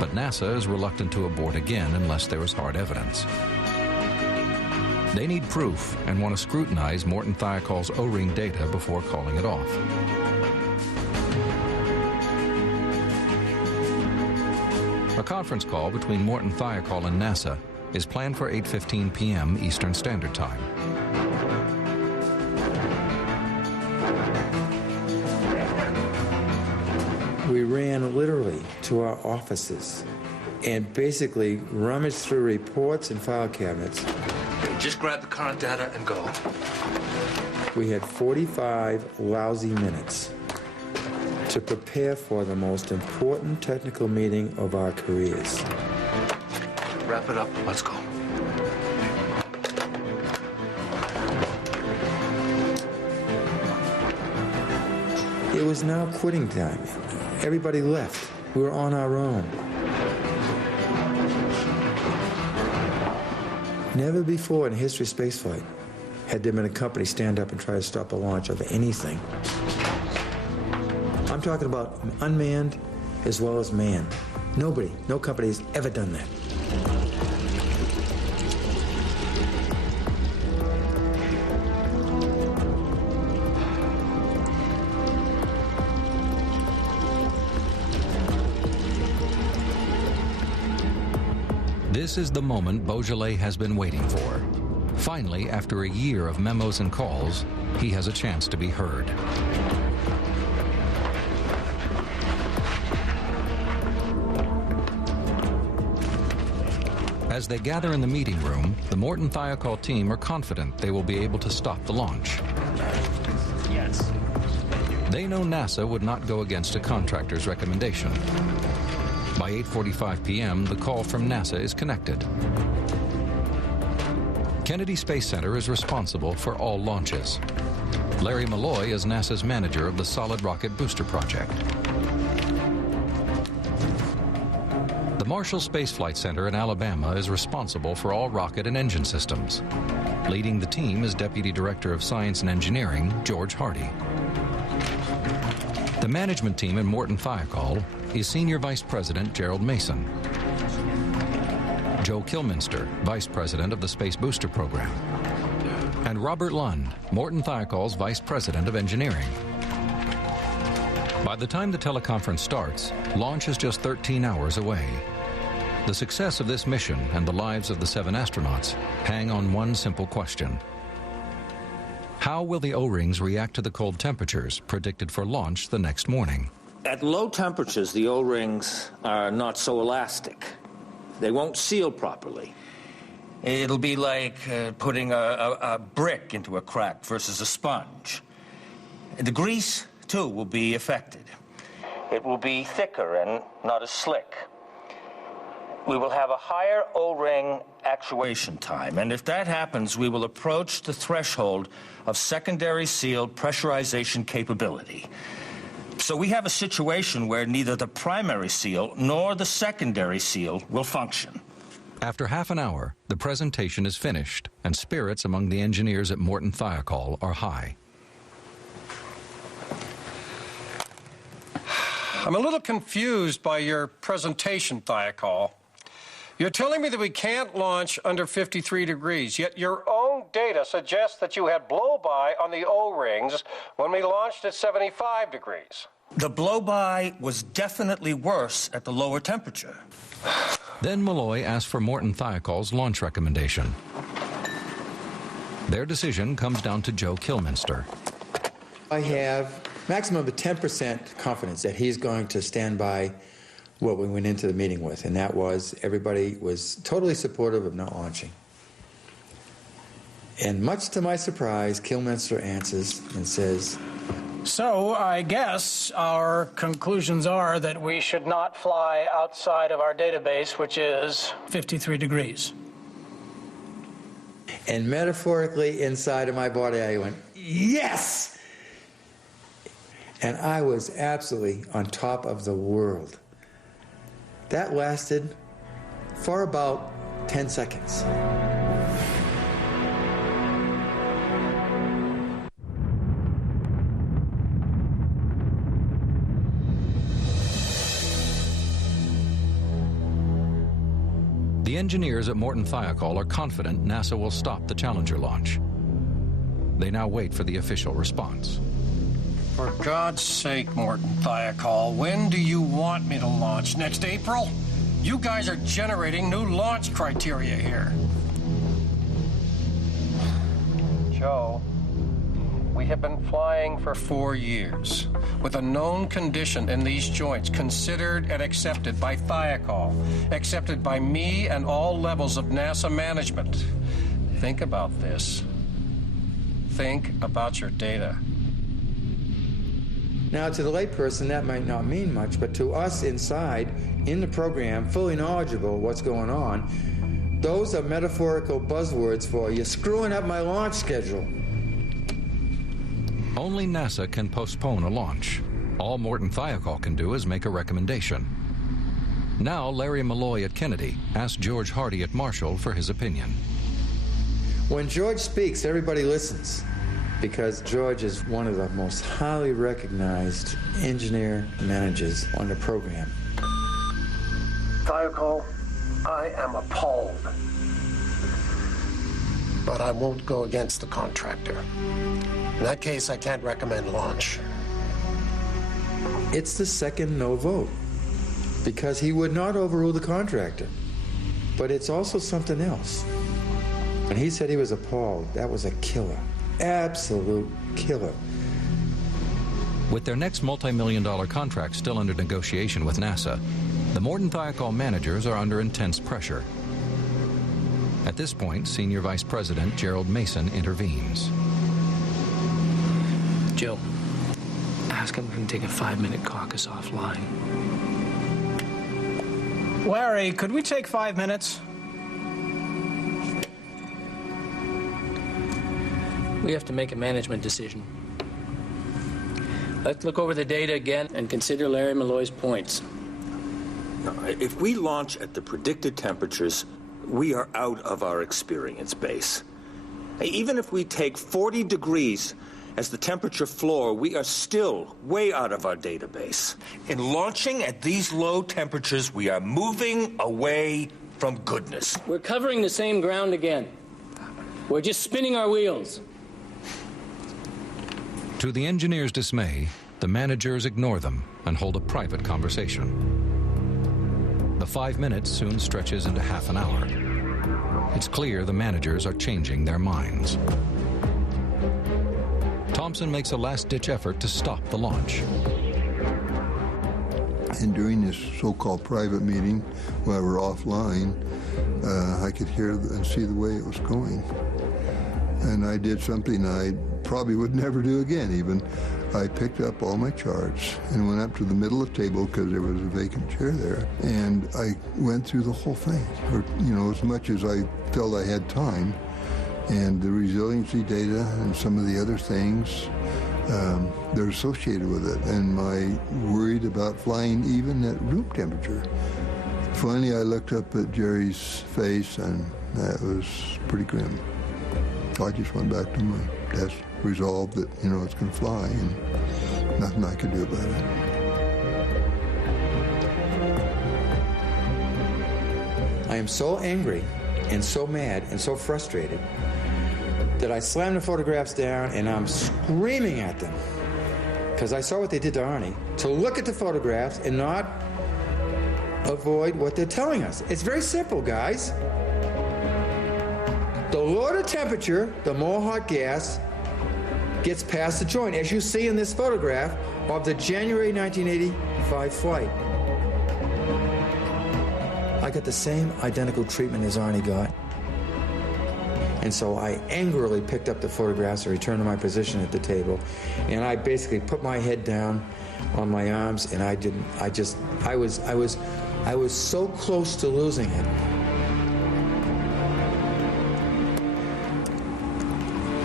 But NASA is reluctant to abort again unless there is hard evidence. They need proof and want to scrutinize Morton Thiokol's O-ring data before calling it off. A conference call between Morton Thiokol and NASA is planned for 8:15 p.m. Eastern Standard Time. We ran literally to our offices and basically rummaged through reports and file cabinets. Just grab the current data and go. We had 45 lousy minutes to prepare for the most important technical meeting of our careers. Wrap it up. Let's go. It was now quitting time. Everybody left. We were on our own. Never before in the history of spaceflight had there been a company stand up and try to stop a launch of anything. I'm talking about unmanned as well as manned. Nobody, no company has ever done that. This is the moment Beaujolais has been waiting for. Finally, after a year of memos and calls, he has a chance to be heard. As they gather in the meeting room, the Morton Thiokol team are confident they will be able to stop the launch. Yes. They know NASA would not go against a contractor's recommendation. By 8:45 p.m., the call from NASA is connected. Kennedy Space Center is responsible for all launches. Larry Malloy is NASA's manager of the Solid Rocket Booster Project. The Marshall Space Flight Center in Alabama is responsible for all rocket and engine systems. Leading the team is Deputy Director of Science and Engineering, George Hardy. The management team in Morton Thiokol is Senior Vice President Gerald Mason, Joe Kilminster, Vice President of the Space Booster Program, and Robert Lund, Morton Thiokol's Vice President of Engineering. By the time the teleconference starts, launch is just 13 hours away. The success of this mission and the lives of the 7 astronauts hang on one simple question. How will the O-rings react to the cold temperatures predicted for launch the next morning? At low temperatures, the O-rings are not so elastic. They won't seal properly. It'll be like putting a brick into a crack versus a sponge. The grease, too, will be affected. It will be thicker and not as slick. We will have a higher O-ring actuation time, and if that happens, we will approach the threshold of secondary seal pressurization capability. So we have a situation where neither the primary seal nor the secondary seal will function. After half an hour, the presentation is finished, and spirits among the engineers at Morton Thiokol are high. I'm a little confused by your presentation, Thiokol. You're telling me that we can't launch under 53 degrees, yet your own data suggests that you had blow-by on the O-rings when we launched at 75 degrees. The blow-by was definitely worse at the lower temperature. Then Malloy asked for Morton Thiokol's launch recommendation. Their decision comes down to Joe Kilminster. I have maximum of 10% confidence that he's going to stand by what we went into the meeting with, and that was everybody was totally supportive of not launching. And much to my surprise, Kilminster answers and says, So I guess our conclusions are that we should not fly outside of our database, which is 53 degrees. And metaphorically inside of my body, I went, yes! And I was absolutely on top of the world. That lasted for about 10 seconds. The engineers at Morton Thiokol are confident NASA will stop the Challenger launch. They now wait for the official response. For God's sake, Morton Thiokol, when do you want me to launch? Next April? You guys are generating new launch criteria here. Joe, we have been flying for 4 years with a known condition in these joints considered and accepted by Thiokol, accepted by me and all levels of NASA management. Think about this. Think about your data. Now, to the layperson, that might not mean much, but to us inside, in the program, fully knowledgeable of what's going on, those are metaphorical buzzwords for you're screwing up my launch schedule. Only NASA can postpone a launch. All Morton Thiokol can do is make a recommendation. Now, Larry Malloy at Kennedy asked George Hardy at Marshall for his opinion. When George speaks, everybody listens, because George is one of the most highly recognized engineer managers on the program. Thiokol, I am appalled. But I won't go against the contractor. In that case, I can't recommend launch. It's the second no vote, because he would not overrule the contractor. But it's also something else. When he said he was appalled, that was a killer. Absolute killer. With their next multi-million-dollar contract still under negotiation with NASA, the Morton Thiokol managers are under intense pressure. At this point, Senior Vice President Gerald Mason intervenes. Joe, ask him if we can take a 5-minute caucus offline. Larry, could we take 5 minutes? We have to make a management decision. Let's look over the data again and consider Larry Malloy's points. Now, if we launch at the predicted temperatures, we are out of our experience base. Even if we take 40 degrees as the temperature floor, we are still way out of our database. In launching at these low temperatures, we are moving away from goodness. We're covering the same ground again. We're just spinning our wheels. To the engineers' dismay, the managers ignore them and hold a private conversation. The 5 minutes soon stretches into half an hour. It's clear the managers are changing their minds. Thompson makes a last-ditch effort to stop the launch. And during this so-called private meeting, while we're offline, I could hear and see the way it was going. And I did something I probably would never do again even. I picked up all my charts and went up to the middle of the table because there was a vacant chair there, and I went through the whole thing, or, as much as I felt I had time, and the resiliency data and some of the other things they're associated with it, and my worried about flying even at room temperature. Finally, I looked up at Jerry's face, and that was pretty grim. I just went back to my desk, resolved that, it's going to fly, and nothing I could do about it. I am so angry and so mad and so frustrated that I slammed the photographs down and I'm screaming at them, because I saw what they did to Arnie, to look at the photographs and not avoid what they're telling us. It's very simple, guys. The lower the temperature, the more hot gas gets past the joint, as you see in this photograph of the January 1985 flight. I got the same identical treatment as Arnie got. And so I angrily picked up the photographs and returned to my position at the table. And I basically put my head down on my arms, and I was so close to losing it.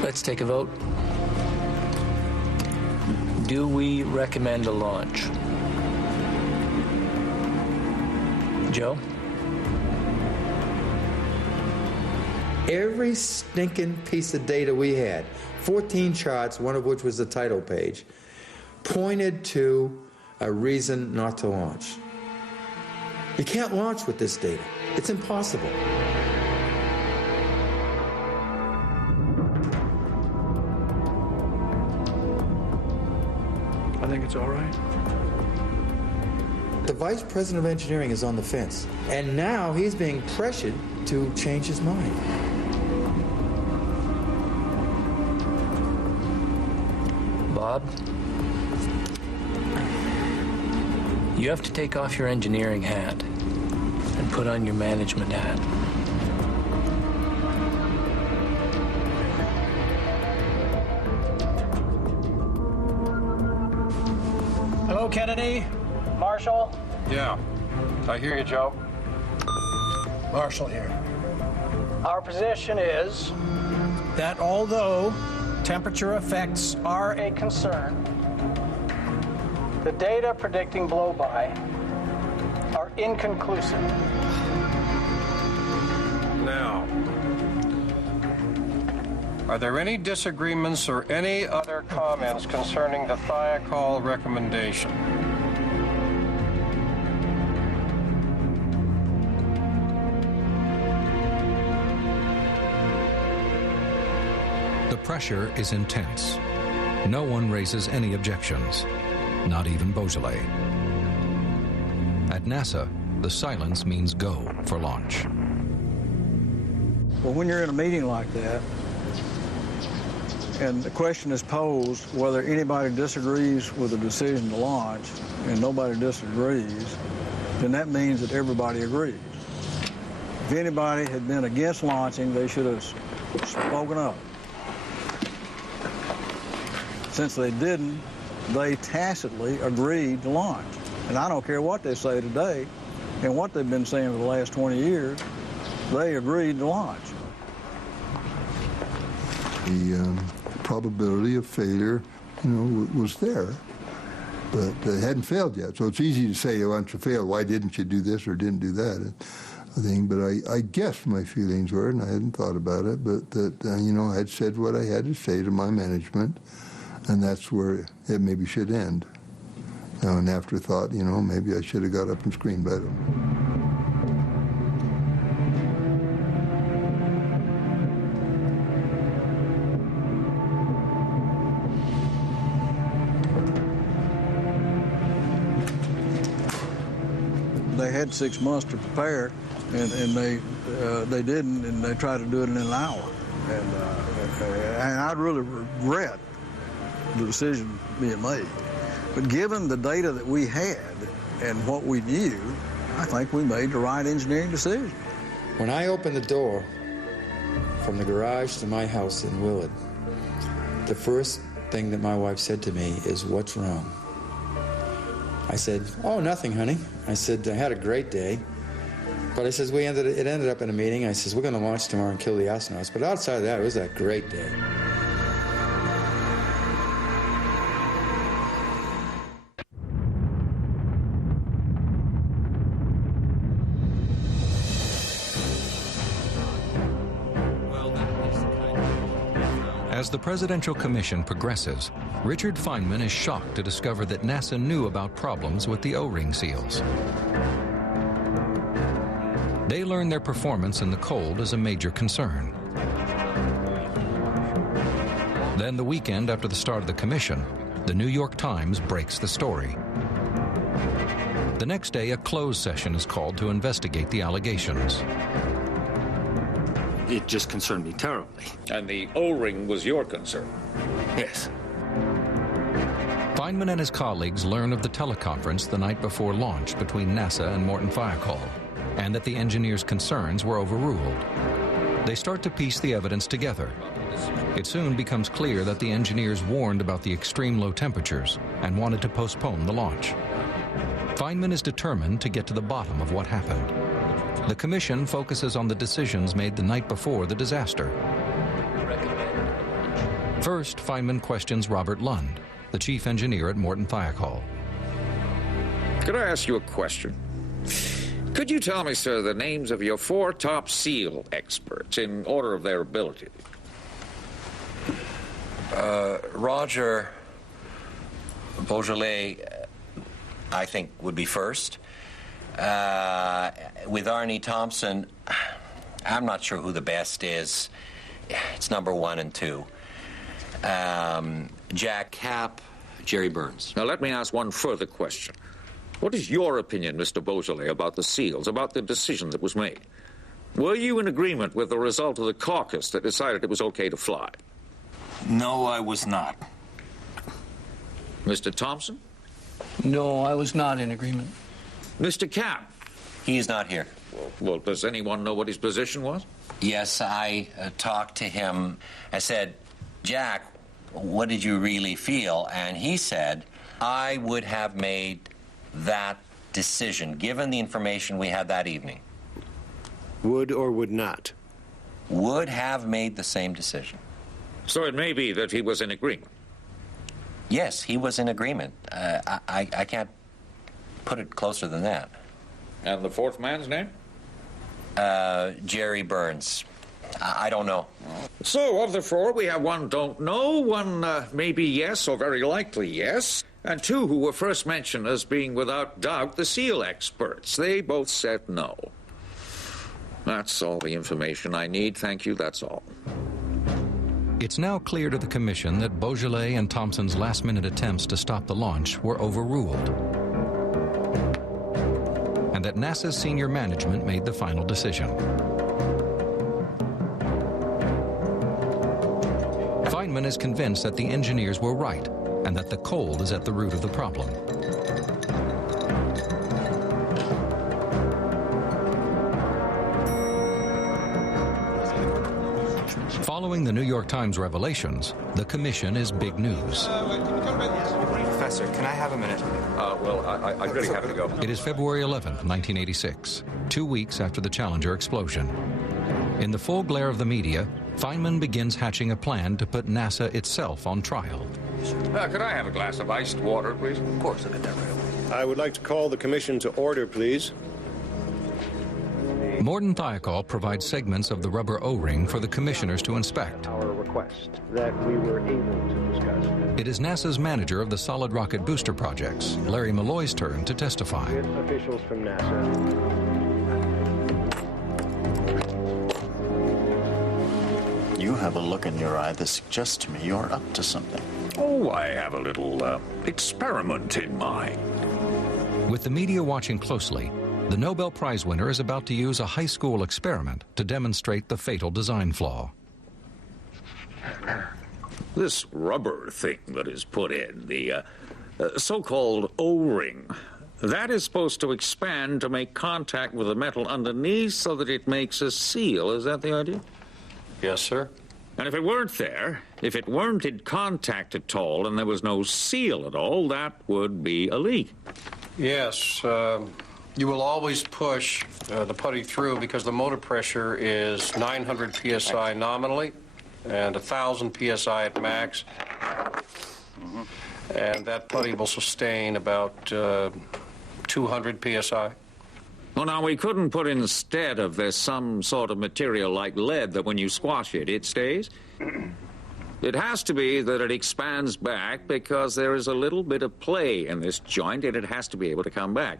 Let's take a vote. Do we recommend a launch? Joe? Every stinking piece of data we had, 14 charts, one of which was the title page, pointed to a reason not to launch. You can't launch with this data. It's impossible. I think it's all right. The vice president of engineering is on the fence, and now he's being pressured to change his mind. Bob, you have to take off your engineering hat and put on your management hat. Hello, Kennedy. Marshall. Yeah, I hear you, Joe. Marshall here. Our position is that although temperature effects are a concern, the data predicting blow-by are inconclusive. Now, are there any disagreements or any other comments concerning the thiacol recommendation? The pressure is intense. No one raises any objections, not even Beaujolais. At NASA, the silence means go for launch. Well, when you're in a meeting like that, and the question is posed whether anybody disagrees with the decision to launch, and nobody disagrees, then that means that everybody agrees. If anybody had been against launching, they should have spoken up. Since they didn't, they tacitly agreed to launch. And I don't care what they say today and what they've been saying for the last 20 years, they agreed to launch. The probability of failure, was there, but they hadn't failed yet. So it's easy to say, once you failed, why didn't you do this or didn't do that? But I guess my feelings were, and I hadn't thought about it, but that, I had said what I had to say to my management, and that's where it maybe should end. Now, an afterthought, maybe I should have got up and screamed at him. They had 6 months to prepare, and they didn't, and they tried to do it in an hour. And I'd really regret the decision being made. But given the data that we had and what we knew, I think we made the right engineering decision. When I opened the door from the garage to my house in Willard, the first thing that my wife said to me is, "What's wrong?" I said, "Oh, nothing, honey." I said, "I had a great day." But I says, it ended up in a meeting. I says, "We're going to launch tomorrow and kill the astronauts." But outside of that, it was a great day. As the Presidential Commission progresses, Richard Feynman is shocked to discover that NASA knew about problems with the O-ring seals. They learn their performance in the cold is a major concern. Then the weekend after the start of the commission, the New York Times breaks the story. The next day, a closed session is called to investigate the allegations. It just concerned me terribly. And the O-ring was your concern? Yes. Feynman and his colleagues learn of the teleconference the night before launch between NASA and Morton Thiokol, and that the engineers' concerns were overruled. They start to piece the evidence together. It soon becomes clear that the engineers warned about the extreme low temperatures and wanted to postpone the launch. Feynman is determined to get to the bottom of what happened. The commission focuses on the decisions made the night before the disaster. First, Feynman questions Robert Lund, the chief engineer at Morton Thiokol. Could I ask you a question? Could you tell me, sir, the names of your 4 top SEAL experts in order of their ability? Roger Beaujolais, I think, would be first. With Arnie Thompson, I'm not sure who the best is. It's number 1 and 2. Jack Cap, Jerry Burns. Now, let me ask one further question. What is your opinion, Mr. Beaujolais, about the SEALs, about the decision that was made? Were you in agreement with the result of the caucus that decided it was okay to fly? No, I was not. Mr. Thompson? No, I was not in agreement. Mr. Cap? He's not here. Well, does anyone know what his position was? Yes, I talked to him. I said, Jack, what did you really feel? And he said, I would have made that decision, given the information we had that evening. Would or would not? Would have made the same decision. So it may be that he was in agreement. Yes, he was in agreement. I can't put it closer than that. And the fourth man's name? Jerry Burns. I don't know. So, of the 4, we have 1 don't know, 1 maybe yes or very likely yes, and 2 who were first mentioned as being without doubt the SEAL experts. They both said no. That's all the information I need. Thank you, that's all. It's now clear to the Commission that Beaujolais and Thompson's last-minute attempts to stop the launch were overruled, and that NASA's senior management made the final decision. Feynman is convinced that the engineers were right and that the cold is at the root of the problem. Following the New York Times revelations, the Commission is big news. Professor, can I have a minute? Well, I really have to go. It is February 11th, 1986, 2 weeks after the Challenger explosion. In the full glare of the media, Feynman begins hatching a plan to put NASA itself on trial. Could I have a glass of iced water, please? Of course, I'll get that right away. I would like to call the commission to order, please. Morden Thiokol provides segments of the rubber O-ring for the commissioners to inspect. Our request that we were able to discuss. It is NASA's manager of the solid rocket booster projects, Larry Malloy's turn to testify. With officials from NASA. You have a look in your eye that suggests to me you're up to something. Oh, I have a little experiment in mind. With the media watching closely, the Nobel Prize winner is about to use a high school experiment to demonstrate the fatal design flaw. This rubber thing that is put in, the so-called O-ring, that is supposed to expand to make contact with the metal underneath so that it makes a seal. Is that the idea? Yes, sir. And if it weren't there, if it weren't in contact at all and there was no seal at all, that would be a leak. Yes, you will always push the putty through because the motor pressure is 900 psi nominally and 1,000 psi at max. And that putty will sustain about 200 psi. Well, now, we couldn't put instead of this some sort of material like lead that when you squash it, it stays? It has to be that it expands back because there is a little bit of play in this joint and it has to be able to come back.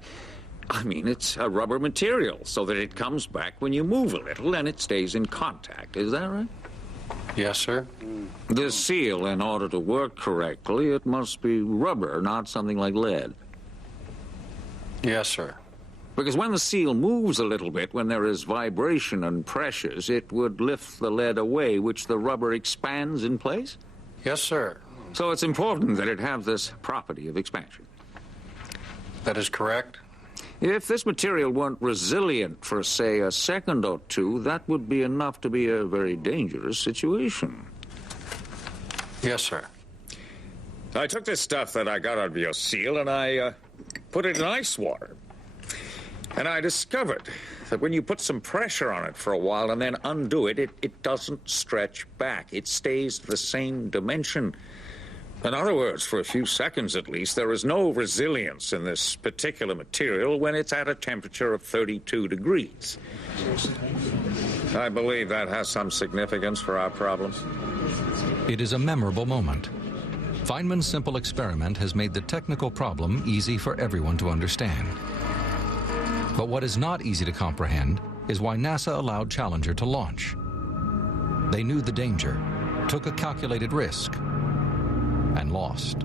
I mean, it's a rubber material so that it comes back when you move a little and it stays in contact. Is that right? Yes, sir. This seal, in order to work correctly, it must be rubber, not something like lead. Yes, sir. Because when the seal moves a little bit, when there is vibration and pressures, it would lift the lead away, which the rubber expands in place? Yes, sir. So it's important that it have this property of expansion. That is correct. If this material weren't resilient for, say, a second or two, that would be enough to be a very dangerous situation. Yes, sir. I took this stuff that I got out of your seal and I put it in ice water. And I discovered that when you put some pressure on it for a while and then undo it, it doesn't stretch back. It stays the same dimension. In other words, for a few seconds at least, there is no resilience in this particular material when it's at a temperature of 32 degrees. I believe that has some significance for our problem. It is a memorable moment. Feynman's simple experiment has made the technical problem easy for everyone to understand. But what is not easy to comprehend is why NASA allowed Challenger to launch. They knew the danger, took a calculated risk, and lost.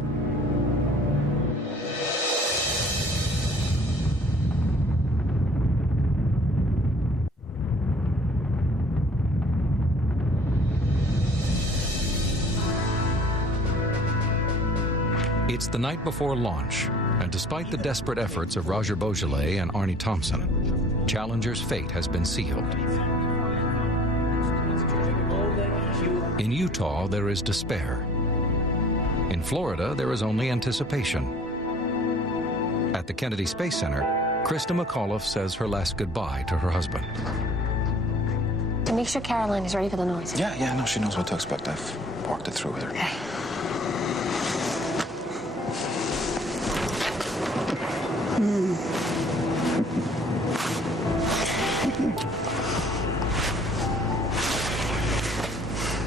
It's the night before launch, and despite the desperate efforts of Roger Beaujolais and Arnie Thompson, Challenger's fate has been sealed. In Utah, there is despair. In Florida, there is only anticipation. At the Kennedy Space Center, Christa McAuliffe says her last goodbye to her husband. Make sure Caroline is ready for the noise. Yeah, no, she knows what to expect. I've walked it through with her. Okay.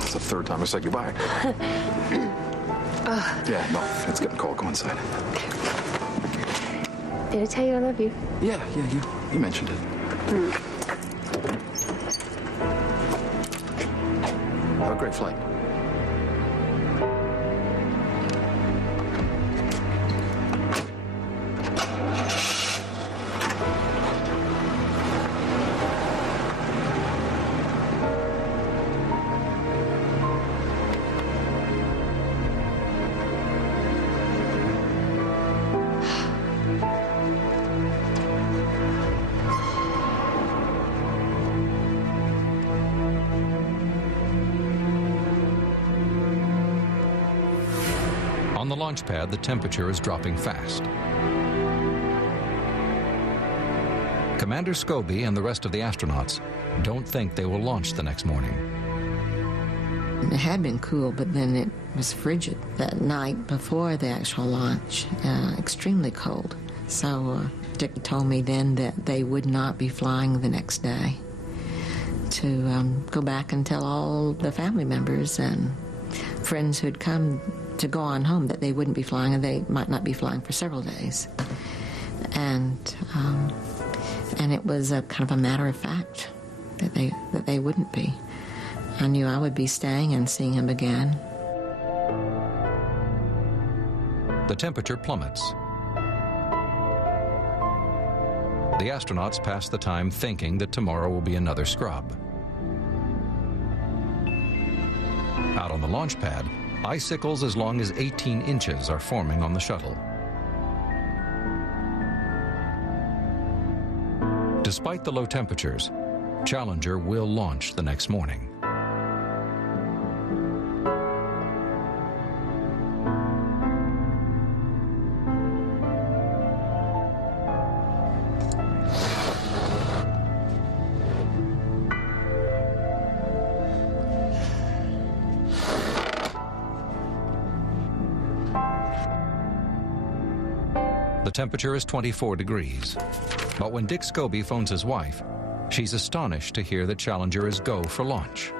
It's the third time I said goodbye. Yeah, no, it's getting cold. Go inside. Did I tell you I love you? Yeah, you mentioned it. Have a great flight. On the launch pad, the temperature is dropping fast. Commander Scobie and the rest of the astronauts don't think they will launch the next morning. It had been cool, but then it was frigid that night before the actual launch, extremely cold. So Dick told me then that they would not be flying the next day, to go back and tell all the family members and friends who'd come to go on home that they wouldn't be flying, and they might not be flying for several days. And it was a kind of a matter of fact that they wouldn't be. I knew I would be staying and seeing him again. The temperature plummets. The astronauts pass the time thinking that tomorrow will be another scrub. Out on the launch pad, icicles as long as 18 inches are forming on the shuttle. Despite the low temperatures, Challenger will launch the next morning. The temperature is 24 degrees. But when Dick Scobie phones his wife, she's astonished to hear that Challenger is go for launch.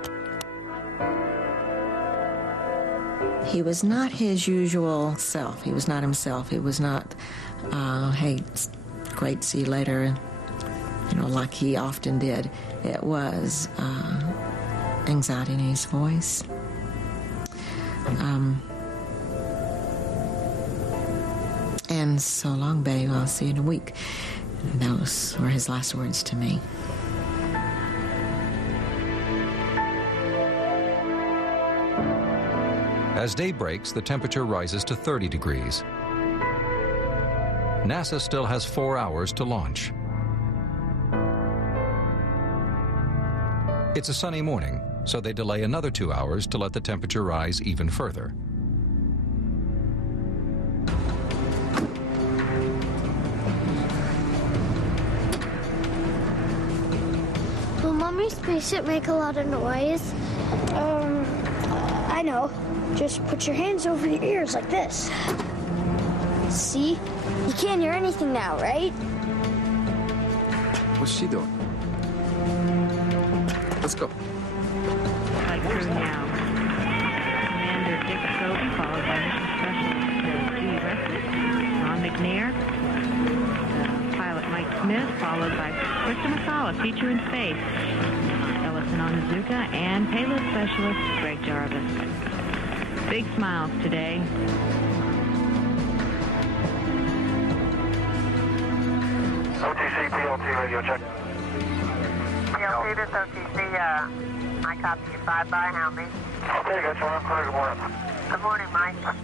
He was not his usual self. He was not himself. He was not, hey, great, see you later, like he often did. It was anxiety in his voice. And so long, babe, I'll see you in a week. Those were his last words to me. As day breaks, the temperature rises to 30 degrees. NASA still has 4 hours to launch. It's a sunny morning, so they delay another 2 hours to let the temperature rise even further. Will Mommy's spaceship make a lot of noise? I know. Just put your hands over your ears like this. See? You can't hear anything now, right? What's she doing? Let's go. Flight crew now. Commander Dick Scobie, followed by Mission Specialist Bill Weaver. Ron McNair. The pilot, Mike Smith, followed by Christa McAuliffe, teacher in space, Ellison Onizuka, and payload specialist Greg Jarvis. Big smiles today. OTC, PLT radio check. PLT, this OTC, I copy you 5 by, how many? Okay, got you on clear. Good morning. Good morning, Mike.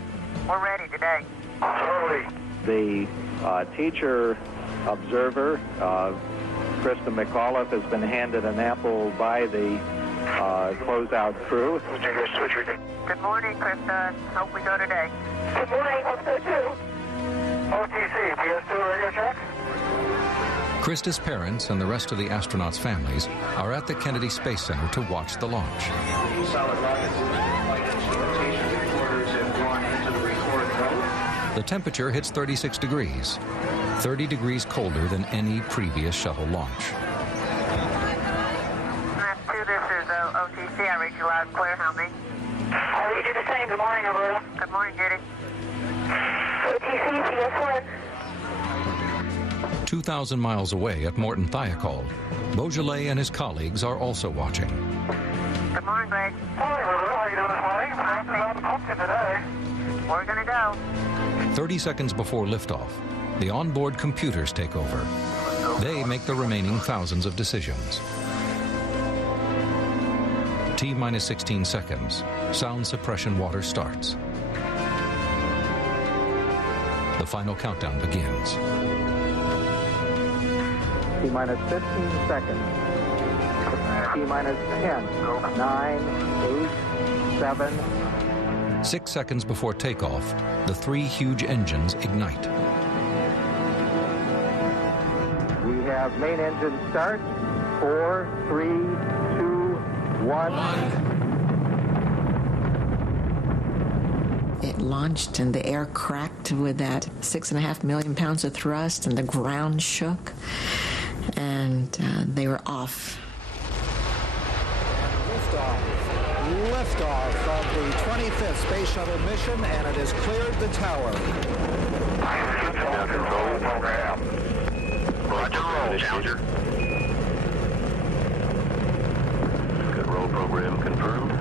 We're ready today. Totally. The teacher observer, Christa McAuliffe, has been handed an apple by the closeout crew. Good morning, Christa. Hope we go today. Good morning. Hope so too. OTC, PS2 radio check. Christa's parents and the rest of the astronauts' families are at the Kennedy Space Center to watch the launch. Solid rockets. Flight instrumentation recorders have gone into the record mode. The temperature hits 36 degrees, 30 degrees colder than any previous shuttle launch. Mass 2, this is OTC. I read you loud and clear. How many? I read you the same. Good morning, Alberta. Good morning, Judy. OTC, PS1. 2,000 miles away at Morton Thiokol, Beaujolais and his colleagues are also watching. Good morning, Greg. Morning, Alberta. How you doing this morning? I'm pumpkin today. We're going to go. 30 seconds before liftoff, the onboard computers take over. They make the remaining thousands of decisions. T-minus 16 seconds. Sound suppression water starts. The final countdown begins. T-minus 15 seconds. T-minus 10, 9, 8, 7. 6 seconds before takeoff, the 3 huge engines ignite. We have main engine start. 4, 3, 2, 1. It launched and the air cracked with that 6.5 million pounds of thrust, and the ground shook, and they were off. Liftoff of the 25th Space Shuttle mission, and it has cleared the tower. Roll program. Roger, roll, Challenger. Good roll program confirmed.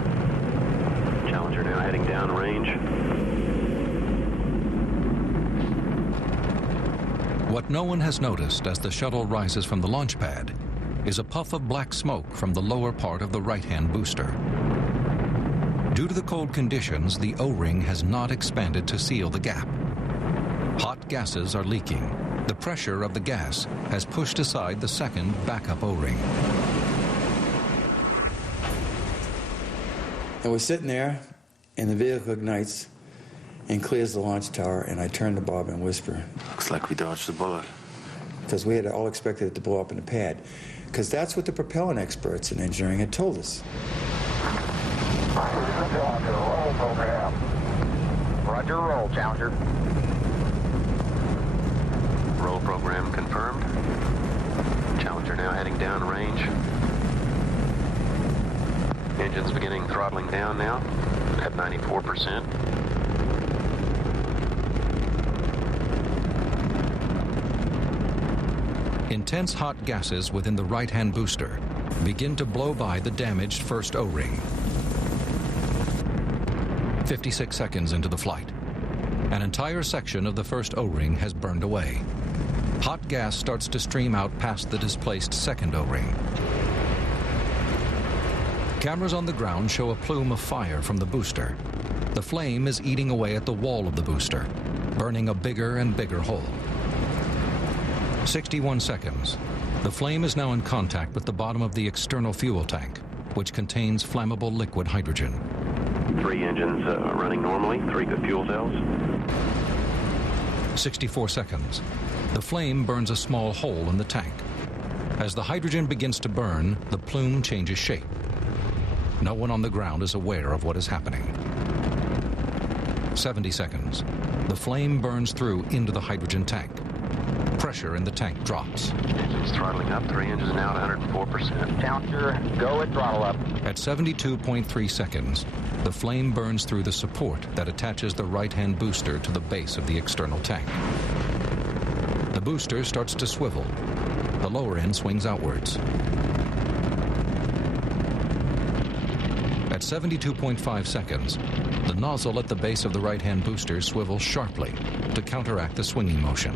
Challenger now heading downrange. What no one has noticed as the shuttle rises from the launch pad is a puff of black smoke from the lower part of the right-hand booster. Due to the cold conditions, the O-ring has not expanded to seal the gap. Hot gases are leaking. The pressure of the gas has pushed aside the second backup O-ring. I was sitting there, and the vehicle ignites and clears the launch tower, and I turn to Bob and whisper, Looks like we dodged the bullet. Because we had all expected it to blow up in the pad. Because that's what the propellant experts in engineering had told us. Roll program. Roger, roll, Challenger. Roll program confirmed. Challenger now heading downrange. Engines beginning throttling down now at 94%. Intense hot gases within the right-hand booster begin to blow by the damaged first O-ring. 56 seconds into the flight, an entire section of the first O-ring has burned away. Hot gas starts to stream out past the displaced second O-ring. Cameras on the ground show a plume of fire from the booster. The flame is eating away at the wall of the booster, burning a bigger and bigger hole. 61 seconds. The flame is now in contact with the bottom of the external fuel tank, which contains flammable liquid hydrogen. 3 engines running normally, 3 good fuel cells. 64 seconds. The flame burns a small hole in the tank. As the hydrogen begins to burn, the plume changes shape. No one on the ground is aware of what is happening. 70 seconds. The flame burns through into the hydrogen tank. Pressure in the tank drops. Engines throttling up, 3 engines now at 104%. Challenger, go at throttle up. At 72.3 seconds, the flame burns through the support that attaches the right-hand booster to the base of the external tank. The booster starts to swivel. The lower end swings outwards. At 72.5 seconds, the nozzle at the base of the right-hand booster swivels sharply to counteract the swinging motion.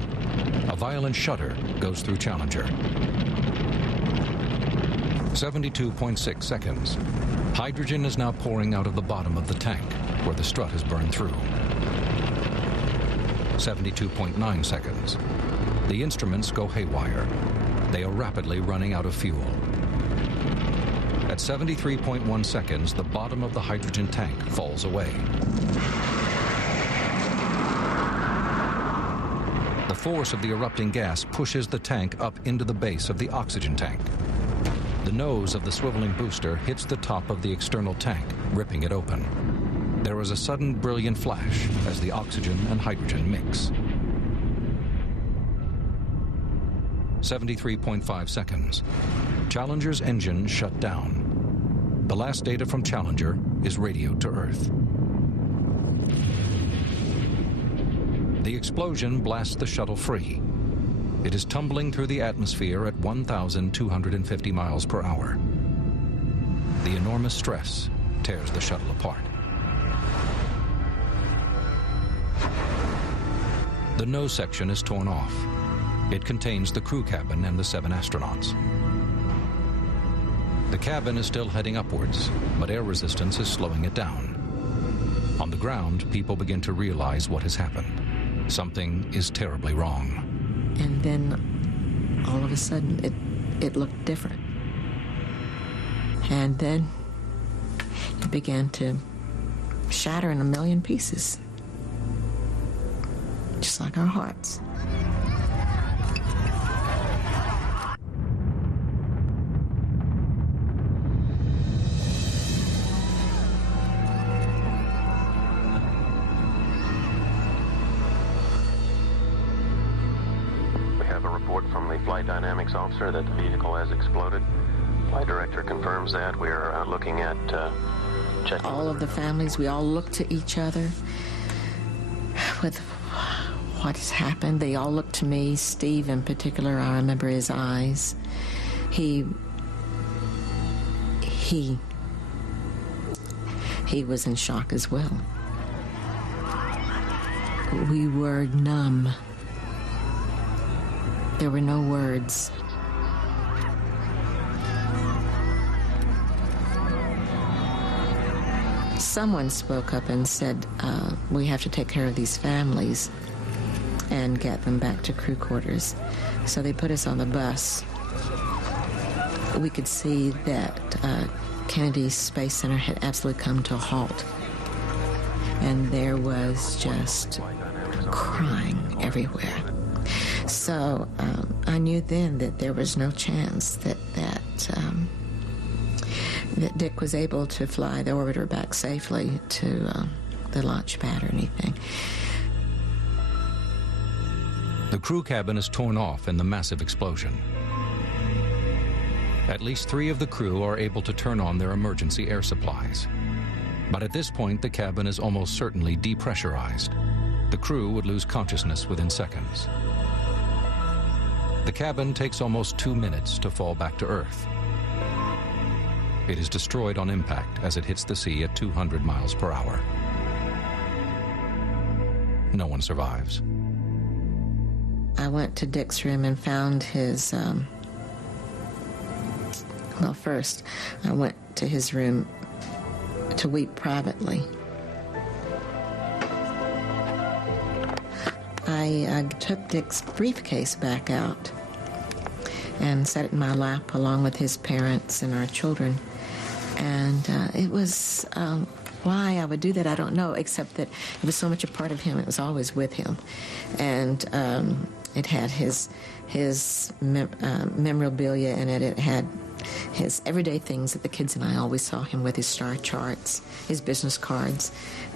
A violent shudder goes through Challenger. 72.6 seconds. Hydrogen is now pouring out of the bottom of the tank, where the strut is burned through. 72.9 seconds. The instruments go haywire. They are rapidly running out of fuel. At 73.1 seconds, the bottom of the hydrogen tank falls away. The force of the erupting gas pushes the tank up into the base of the oxygen tank. The nose of the swiveling booster hits the top of the external tank, ripping it open. There is a sudden brilliant flash as the oxygen and hydrogen mix. 73.5 seconds. Challenger's engine shut down. The last data from Challenger is radioed to Earth. The explosion blasts the shuttle free. It is tumbling through the atmosphere at 1,250 miles per hour. The enormous stress tears the shuttle apart. The nose section is torn off. It contains the crew cabin and the 7 astronauts. The cabin is still heading upwards, but air resistance is slowing it down. On the ground, people begin to realize what has happened. Something is terribly wrong. And then, all of a sudden, it looked different. And then it began to shatter in a million pieces. Just like our hearts. Flight dynamics officer that the vehicle has exploded. Flight director confirms that. We're looking at checking. All of the families, we all looked to each other with what has happened. They all looked to me. Steve in particular, I remember his eyes. He was in shock as well. We were numb. There were no words. Someone spoke up and said, we have to take care of these families and get them back to crew quarters. So they put us on the bus. We could see that Kennedy Space Center had absolutely come to a halt. And there was just crying everywhere. So I knew then that there was no chance that Dick was able to fly the orbiter back safely to the launch pad or anything. The crew cabin is torn off in the massive explosion. At least 3 of the crew are able to turn on their emergency air supplies. But at this point, the cabin is almost certainly depressurized. The crew would lose consciousness within seconds. The cabin takes almost 2 minutes to fall back to Earth. It is destroyed on impact as it hits the sea at 200 miles per hour. No one survives. I went to Dick's room and found his, well, first, I went to his room to weep privately. I took Dick's briefcase back out and set it in my lap along with his parents and our children. And it was, why I would do that, I don't know, except that it was so much a part of him. It was always with him. And it had his memorabilia in it. It had his everyday things that the kids and I always saw him with, his star charts, his business cards.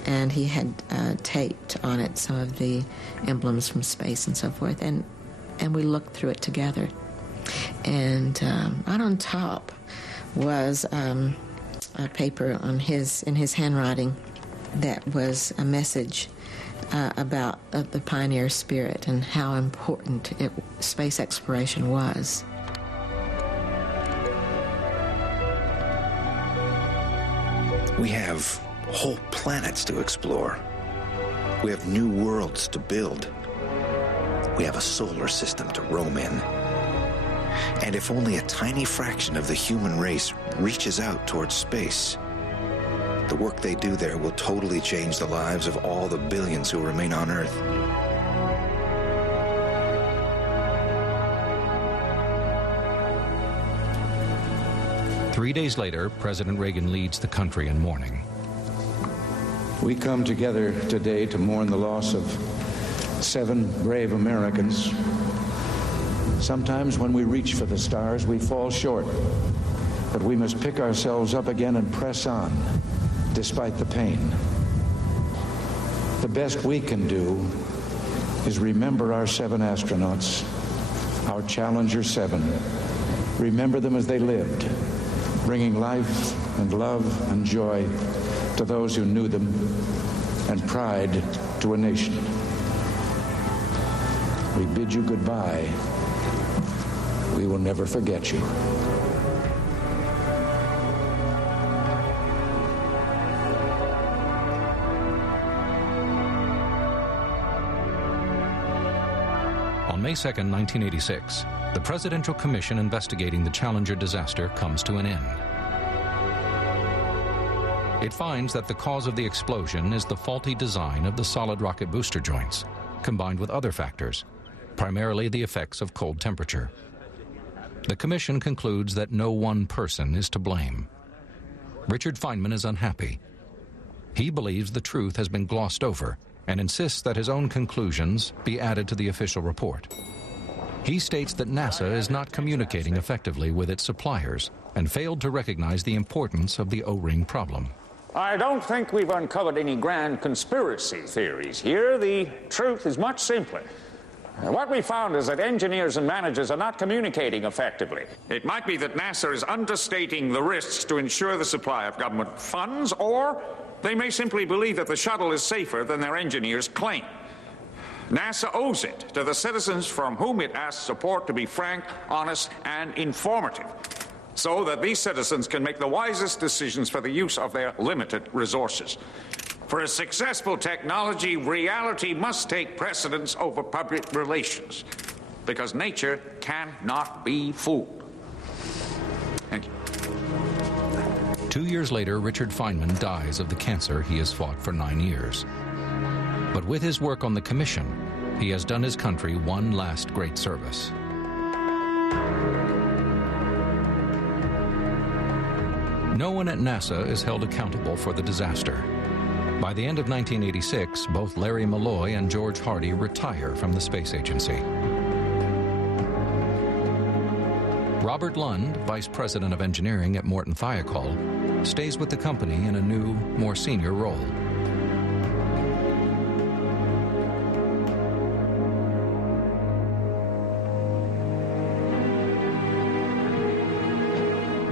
And he had taped on it some of the emblems from space and so forth. And we looked through it together. And right on top was a paper on in his handwriting that was a message about the pioneer spirit and how important space exploration was. We have whole planets to explore. We have new worlds to build. We have a solar system to roam in. And if only a tiny fraction of the human race reaches out towards space, the work they do there will totally change the lives of all the billions who remain on Earth. Three days later, President Reagan leads the country in mourning. We come together today to mourn the loss of 7 brave Americans. Sometimes when we reach for the stars, we fall short, but we must pick ourselves up again and press on, despite the pain. The best we can do is remember our 7 astronauts, our Challenger 7. Remember them as they lived, bringing life and love and joy to those who knew them, and pride to a nation. We bid you goodbye. We will never forget you. On May 2nd, 1986, the Presidential Commission investigating the Challenger disaster comes to an end. It finds that the cause of the explosion is the faulty design of the solid rocket booster joints, combined with other factors, primarily the effects of cold temperature. The commission concludes that no one person is to blame. Richard Feynman is unhappy. He believes the truth has been glossed over and insists that his own conclusions be added to the official report. He states that NASA is not communicating effectively with its suppliers and failed to recognize the importance of the O-ring problem. I don't think we've uncovered any grand conspiracy theories here. The truth is much simpler. What we found is that engineers and managers are not communicating effectively. It might be that NASA is understating the risks to ensure the supply of government funds, or they may simply believe that the shuttle is safer than their engineers claim. NASA owes it to the citizens from whom it asks support to be frank, honest, and informative, so that these citizens can make the wisest decisions for the use of their limited resources. For a successful technology, reality must take precedence over public relations, because nature cannot be fooled. Thank you. 2 years later, Richard Feynman dies of the cancer he has fought for 9 years. But with his work on the commission, he has done his country one last great service. No one at NASA is held accountable for the disaster. By the end of 1986, both Larry Malloy and George Hardy retire from the space agency. Robert Lund, vice president of engineering at Morton Thiokol, stays with the company in a new, more senior role.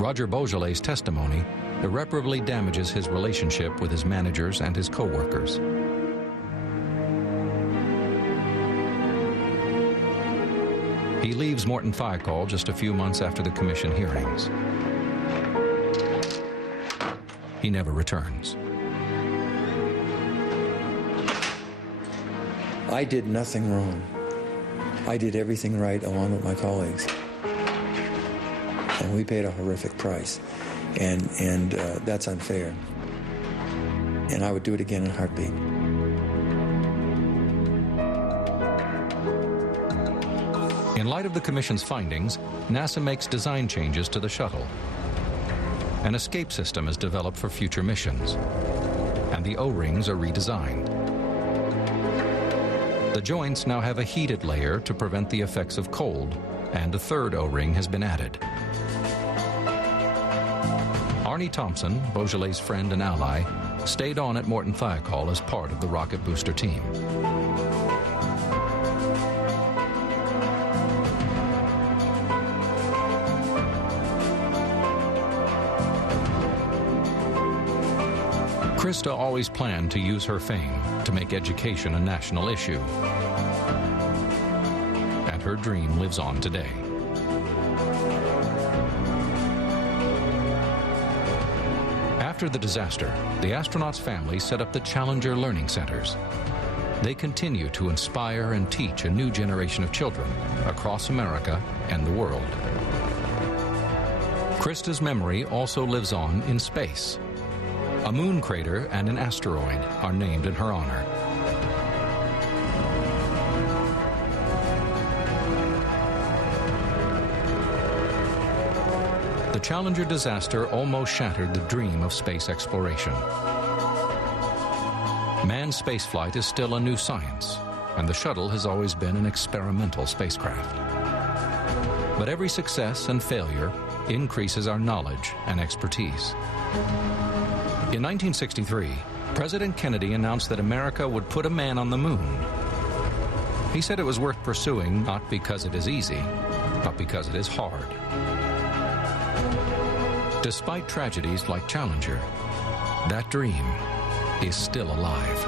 Roger Beaujolais' testimony irreparably damages his relationship with his managers and his co-workers. He leaves Morton Thiokol just a few months after the commission hearings. He never returns. I did nothing wrong. I did everything right along with my colleagues. And we paid a horrific price. And that's unfair. And I would do it again in a heartbeat. In light of the commission's findings, NASA makes design changes to the shuttle. An escape system is developed for future missions, and the O-rings are redesigned. The joints now have a heated layer to prevent the effects of cold, and a third O-ring has been added. Arnie Thompson, Beaujolais' friend and ally, stayed on at Morton Thiokol as part of the rocket booster team. Christa always planned to use her fame to make education a national issue. And her dream lives on today. After the disaster, the astronauts' families set up the Challenger Learning Centers. They continue to inspire and teach a new generation of children across America and the world. Christa's memory also lives on in space. A moon crater and an asteroid are named in her honor. The Challenger disaster almost shattered the dream of space exploration. Manned spaceflight is still a new science, and the shuttle has always been an experimental spacecraft. But every success and failure increases our knowledge and expertise. In 1963, President Kennedy announced that America would put a man on the moon. He said it was worth pursuing not because it is easy, but because it is hard. Despite tragedies like Challenger, that dream is still alive.